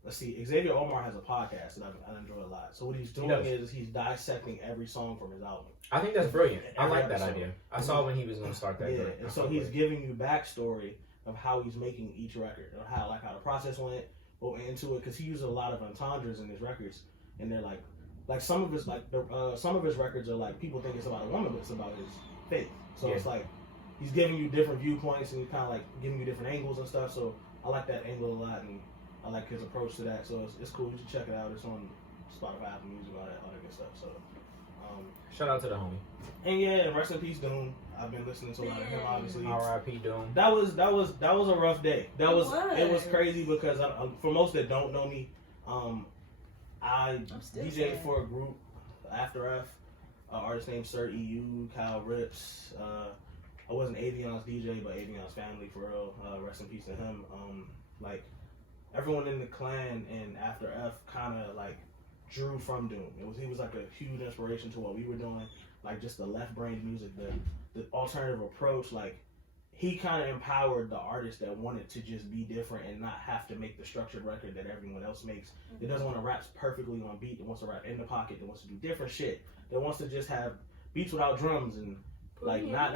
let's see. Xavier Omar has a podcast that I enjoy a lot. So what he's doing is he's dissecting every song from his album. I think that's brilliant. I like that episode. idea. I saw when he was gonna start that. Yeah, joint. and so he's giving you backstory of how he's making each record, or how the process went into it, because he uses a lot of entendres in his records, and they're like some of his some of his records are like people think it's about a woman, but it's about his faith. So it's like he's giving you different viewpoints and he's kind of like giving you different angles and stuff. So I like that angle a lot, and I like his approach to that. So it's cool. You should check it out. It's on Spotify, Apple Music, all that good stuff. So shout out to the homie. and yeah, rest in peace, Doom. I've been listening to a lot of him, obviously. R.I.P. Doom. That was a rough day. It was crazy because for most that don't know me, I DJ'd for a group after F, artist named Sir EU, Kyle Rips. I wasn't Avion's DJ, but Avion's family for real. Rest in peace to him. Like everyone in the clan and after F kind of like drew from Doom. He was like a huge inspiration to what we were doing. Like just the left-brained music, the alternative approach. Like he kind of empowered the artists that wanted to just be different and not have to make the structured record that everyone else makes. That doesn't want to rap perfectly on beat. That wants to rap in the pocket. That wants to do different shit. That wants to just have beats without drums and like not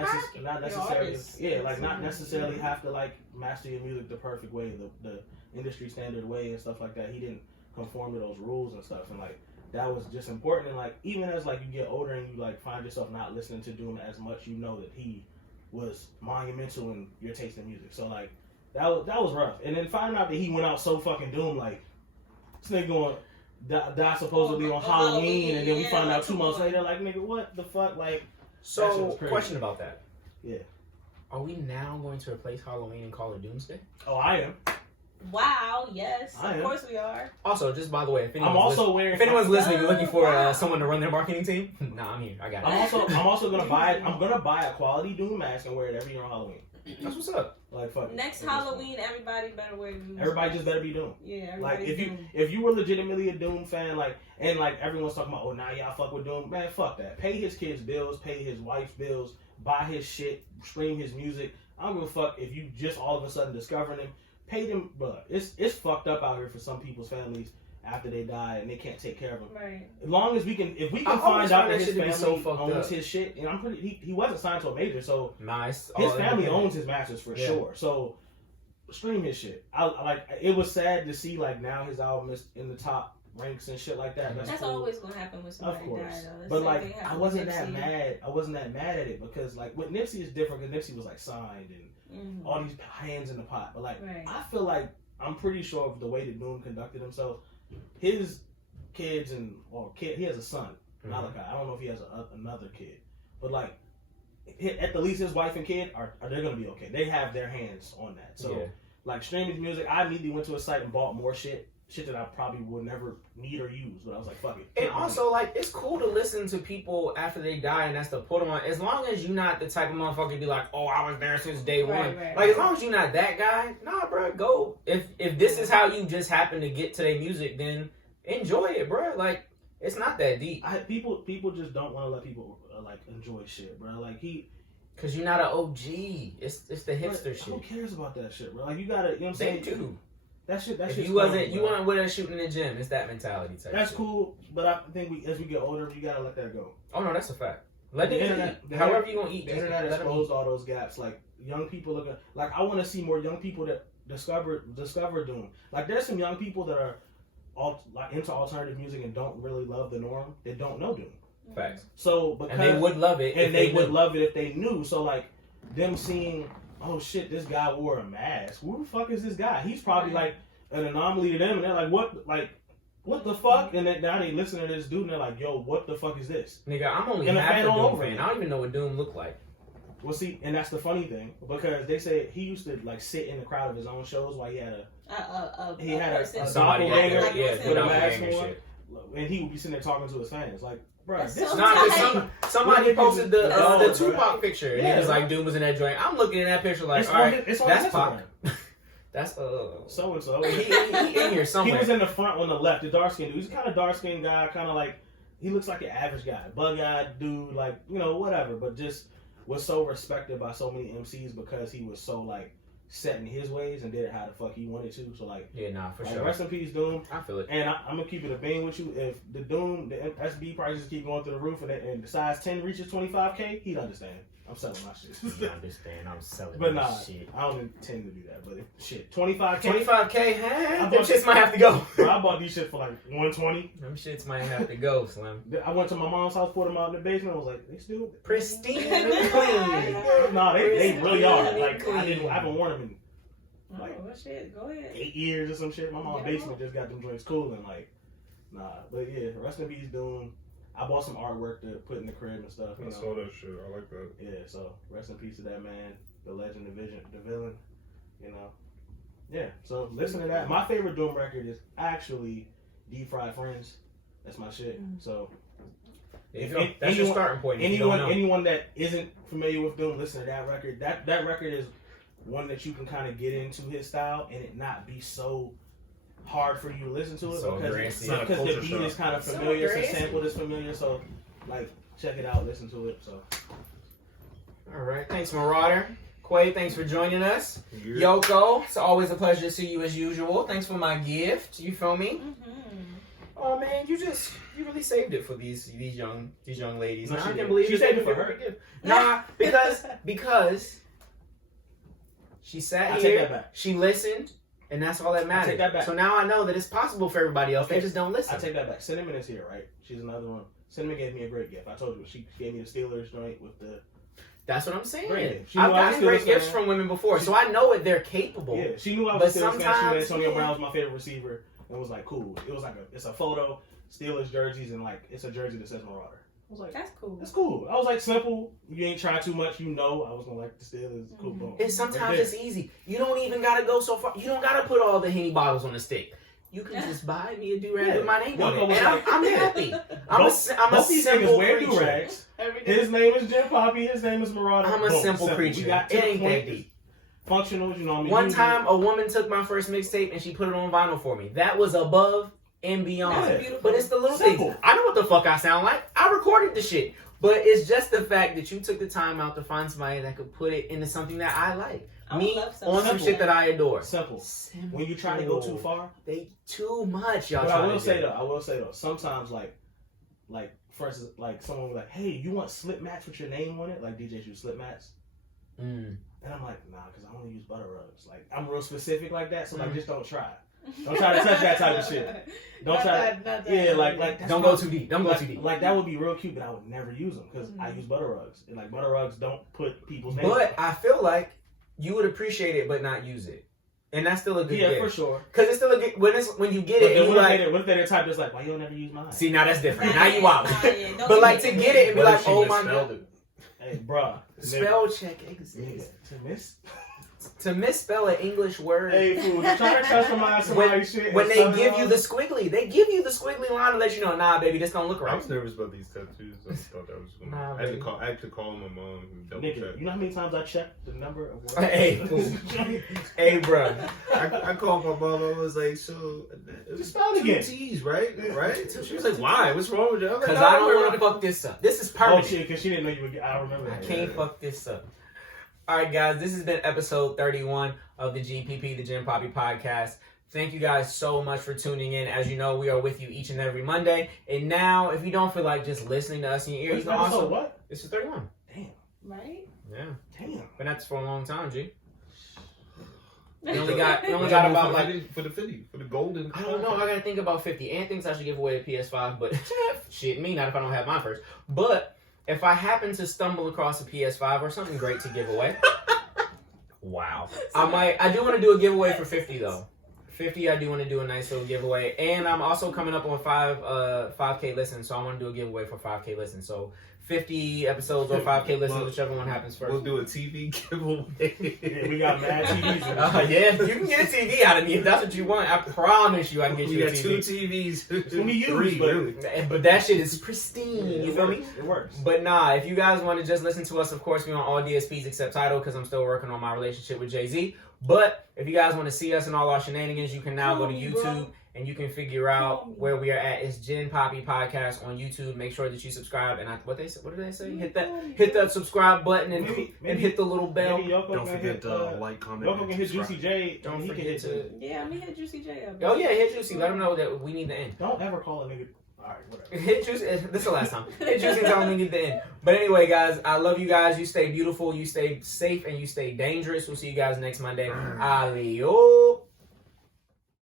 necessarily have to like master your music the perfect way, the industry standard way and stuff like that. He didn't conform to those rules and stuff, and like that was just important. And like even as like you get older and you like find yourself not listening to Doom as much, you know that he was monumental in your taste in music. So like that was rough. And then finding out that he went out so fucking Doom, like this nigga going die supposedly on Halloween, and then we find out 2 months later, like nigga, what the fuck, like. So question about that. Yeah. Are we now going to replace Halloween and call it Doomsday? Oh, I am. Wow, yes. Of course we are. Also, just by the way, if anyone's listening looking for someone to run their marketing team, nah, I'm here. I got it. I'm also gonna buy it. I'm gonna buy a quality Doom mask and wear it every year on Halloween. That's what's up. Like fuck. Next Halloween, everybody better wear Doom. Everybody just better be Doom. Yeah. Like if you were legitimately a Doom fan, like and like everyone's talking about, oh now y'all fuck with Doom, man, fuck that. Pay his kids' bills, pay his wife's bills, buy his shit, stream his music. I don't give a fuck if you just all of a sudden discovering him. Pay them, but it's fucked up out here for some people's families after they die and they can't take care of them. Right. As long as we can find out that his family owns his shit, and I'm pretty. He wasn't signed to a major, so nice. His family owns his masters for sure. So stream his shit. I like. It was sad to see like now his album is in the top ranks and shit like that. That's cool. Always gonna happen with somebody die, though. But like, I wasn't that mad. I wasn't that mad at it because like with Nipsey is different because Nipsey was like signed and all these hands in the pot. But like, I feel like I'm pretty sure of the way that Doom conducted himself. His kids he has a son, Malachi. I don't know if he has another kid, but like at the least his wife and kid are they gonna be okay? They have their hands on that. So like streaming music, I immediately went to a site and bought more shit that I probably would never need or use, but I was like, fuck it. And also, like, it's cool to listen to people after they die, and that's the put on. As long as you're not the type of motherfucker to be like, oh, I was there since day one. Like, as long as you're not that guy, nah, bro, go. If this is how you just happen to get to their music, then enjoy it, bro. Like, it's not that deep. People just don't want to let people, like, enjoy shit, bro. Like, because you're not an OG. It's the hipster shit. Who cares about that shit, bro? Like, you gotta, you know what I'm saying? They do. That shit. You weren't with us shooting in the gym. It's that mentality type. That's cool, but I think as we get older, you gotta let that go. Oh no, that's a fact. Let the internet. However you gonna eat. The internet exposed all those gaps. Like young people like I want to see more young people that discover Doom. Like there's some young people that are like into alternative music and don't really love the norm. They don't know Doom. Facts. So because And they would love it. and they would love it if they knew. So like them seeing, oh shit, this guy wore a mask. Who the fuck is this guy? He's probably like an anomaly to them, and they're like, what the fuck? And then now they listen to this dude and they're like, yo, what the fuck is this? Nigga, I'm only And a half fan a all Doom over fan. it. I don't even know what Doom looked like. Well, see, and that's the funny thing because they said he used to like sit in the crowd of his own shows while he had a Somebody doppelganger out there, with a doppelganger mask shit. on, and he would be sitting there talking to his fans like, bro, That's this so Nah, 'cause tight. somebody posted the Oh, Tupac picture, and Yeah, it was bro. like Doom was in that joint. I'm looking at that picture like, it's all right, it's on that's Instagram. Pac. That's So and so. he in here somewhere. He was in the front on the left, the dark skinned dude. He's a kind of dark skinned guy, kind of like he looks like an average guy, bug eyed dude, like whatever. But just was so respected by so many MCs because he was so like set in his ways and did it how the fuck he wanted to. So like, Yeah, nah, for like, sure. rest in peace, Doom. I feel it. And I'm gonna keep it a bean with you. If the SB prices keep going through the roof and the size 10 reaches 25K, he'd understand. I'm selling my shit. You understand? I'm selling But my nah, shit. I don't intend to do that. But if, shit, 25K. 25K, I them bought- shits might have to go. Bro, I bought these shit for like 120. Them shits might have to go, Slim. I went to my mom's house, put them out in the basement. I was like, they still Pristine and clean. Nah, they really are. Pristine Like clean. I haven't worn them in Oh, well, shit, go ahead. 8 years or some shit. My mom's Yeah. basement just got them joints cool and like, nah. But yeah, rest in peace, Doom. I bought some artwork to put in the crib and stuff. I saw that shit. I like that. Yeah, so rest in peace to that man, the legend, the villain. Yeah. So listen to that. My favorite Doom record is actually Deep Fried Friends. That's my shit. So There you if go. That's your anyone- starting point. If you don't know. anyone that isn't familiar with Doom, listen to that record. That record is one that you can kind of get into his style and it not be so hard for you to listen to it So because aggressive. the Culture beat shock. is kind of So familiar, the aggressive. sample is familiar. So like check it out, listen to it. So All right. Thanks, Marauder. Quah, thanks for joining us. Yeah. Yoko, it's always a pleasure to see you as usual. Thanks for my gift. You feel me? Oh man, you really saved it for these young ladies. No, Nah, she I can't did. believe She you saved saved it it for for her. her. Nah, because she sat I take here, that back. she listened, and that's all that I matters. take that back. So now I know that it's possible for everybody else. Okay. They just don't listen. I take that back. Cinnamon is here, right? She's another one. Cinnamon gave me a great gift. I told you she gave me the Steelers joint with the That's what I'm saying. Great. She I've knew I was gotten great still a gifts fan. from women before, so I know what they're capable. yeah. She knew I But was still a fan. She knew sometimes, Antonio yeah. Brown was my favorite receiver, and was like, cool. It was like it's a photo, Steelers jerseys, and like it's a jersey that says Marauder. I was like, That's cool. that's cool. I was like, simple. You ain't trying too much. You know, I was gonna like the Steelers. Cool. Boom. And sometimes Right it's easy. You don't even gotta go so far. You don't gotta put all the Henny bottles on the stick. You can just buy me a do-rag Yeah. with my name on Yoko it, was and like- I'm happy. I'm a both these niggas simple wear creature. do-rags. Every day. His name is Jim Papi. His name is Marauder. I'm a Boom. simple We creature. got to It the ain't point. that deep. Functional, you know what I mean? One You- time, a woman took my first mixtape and she put it on vinyl for me. That was above and beyond. That's beautiful. But it's the little Simple. things. I know what the fuck I sound like. I recorded the shit. But it's just the fact that you took the time out to find somebody that could put it into something that I like. I would Me love something on some simple. shit that I adore. Simple. Simple. When you try to go too far, They too much, y'all. but trying I will to say do. though, sometimes like for instance, like someone was like, "Hey, you want slip mats with your name on it?" Like DJs use slip mats, Mm. and I'm like, "Nah, because I only use butter rugs." Like I'm real specific like that, so like Mm. just don't try. Don't try to touch that type of shit. Don't Not try. that, not that. Yeah, like that's Don't my- go too deep. Don't go too deep. Like that would be real cute, but I would never use them because I Mhm. use butter rugs, and like butter rugs don't put people's names. But I feel like you would appreciate it, but not use it, and that's still a good yeah, gift. for sure. Cause it's still a good when you get But it, then and you like, what if they're the type that's like, "Why you don't never use mine?" see, now that's different. Nah, Now you out. nah, yeah, don't But be like to making get it and be What like, if she oh my misspelled god, it? Hey, bruh. spell check Nigga, exists. to miss. To misspell an English word. Hey, fool, you trying to customize somebody's shit. When and they stuff give and you all the that? squiggly, they give you the squiggly line to let you know, nah, baby, this don't look I right. was nervous about these tattoos. I thought that was going Nah, I had to baby. call. I had to call my mom and double Nigga, check. you know how many times I checked the number of words? Hey, fool. Hey, bro. I called my mom. I was like, so Just spell it again. 2 T's, right? Right? So she was like, why? What's wrong with you? I was like, Because "No, I don't remember." want to fuck this up. This is Oh permanent. shit, because she didn't know you would get. I remember I that. can't fuck this up. All right, guys, this has been episode 31 of the GPP, the Jim Papi Podcast. Thank you guys so much for tuning in. As you know, we are with you each and every Monday. And now, if you don't feel like just listening to us in your ear, you can Episode also... what? This is 31. Damn. Right? Yeah. Damn. Been at this for a long time, G. We only got What about y'all like doing for the golden. I don't know. I gotta think about 50. Ant thinks I should give away a PS5, but shit, me not if I don't have mine first. But if I happen to stumble across a PS5 or something great to give away, wow, I do want to do a giveaway for 50 though. 50, I do want to do a nice little giveaway, and I'm also coming up on 5K listens, so I want to do a giveaway for 5K listens. So 50 episodes or 5K listens, whichever one happens first. We'll do a TV giveaway. Yeah, we got mad TVs. Yeah, you can get a TV out of me if that's what you want. I promise you I can get you a got TV. 2 TVs. It's gonna be used, 3, but- really. But that shit is pristine, Yeah, you feel me? It works. But nah, if you guys want to just listen to us, of course, we're on all DSPs except Tidal because I'm still working on my relationship with Jay-Z. But if you guys want to see us and all our shenanigans, you can now go to YouTube and you can figure out where we are at. It's Gen Papi Podcast on YouTube. Make sure that you subscribe. And what did they say? Hit that subscribe button and hit the little bell. Maybe Yoko Don't can forget hit, to like, comment, Yoko can hit Juicy J. Don't and he can forget hit to. Yeah, I'm gonna hit Juicy J up. Oh yeah, hit Juicy. Let them know that we need the end. Don't ever call a nigga. Alright, whatever. Hit Juicy. This is the last time. Hit Juicy and tell them we need the end. But anyway, guys, I love you guys. You stay beautiful. You stay safe, and you stay dangerous. We'll see you guys next Monday. Adios.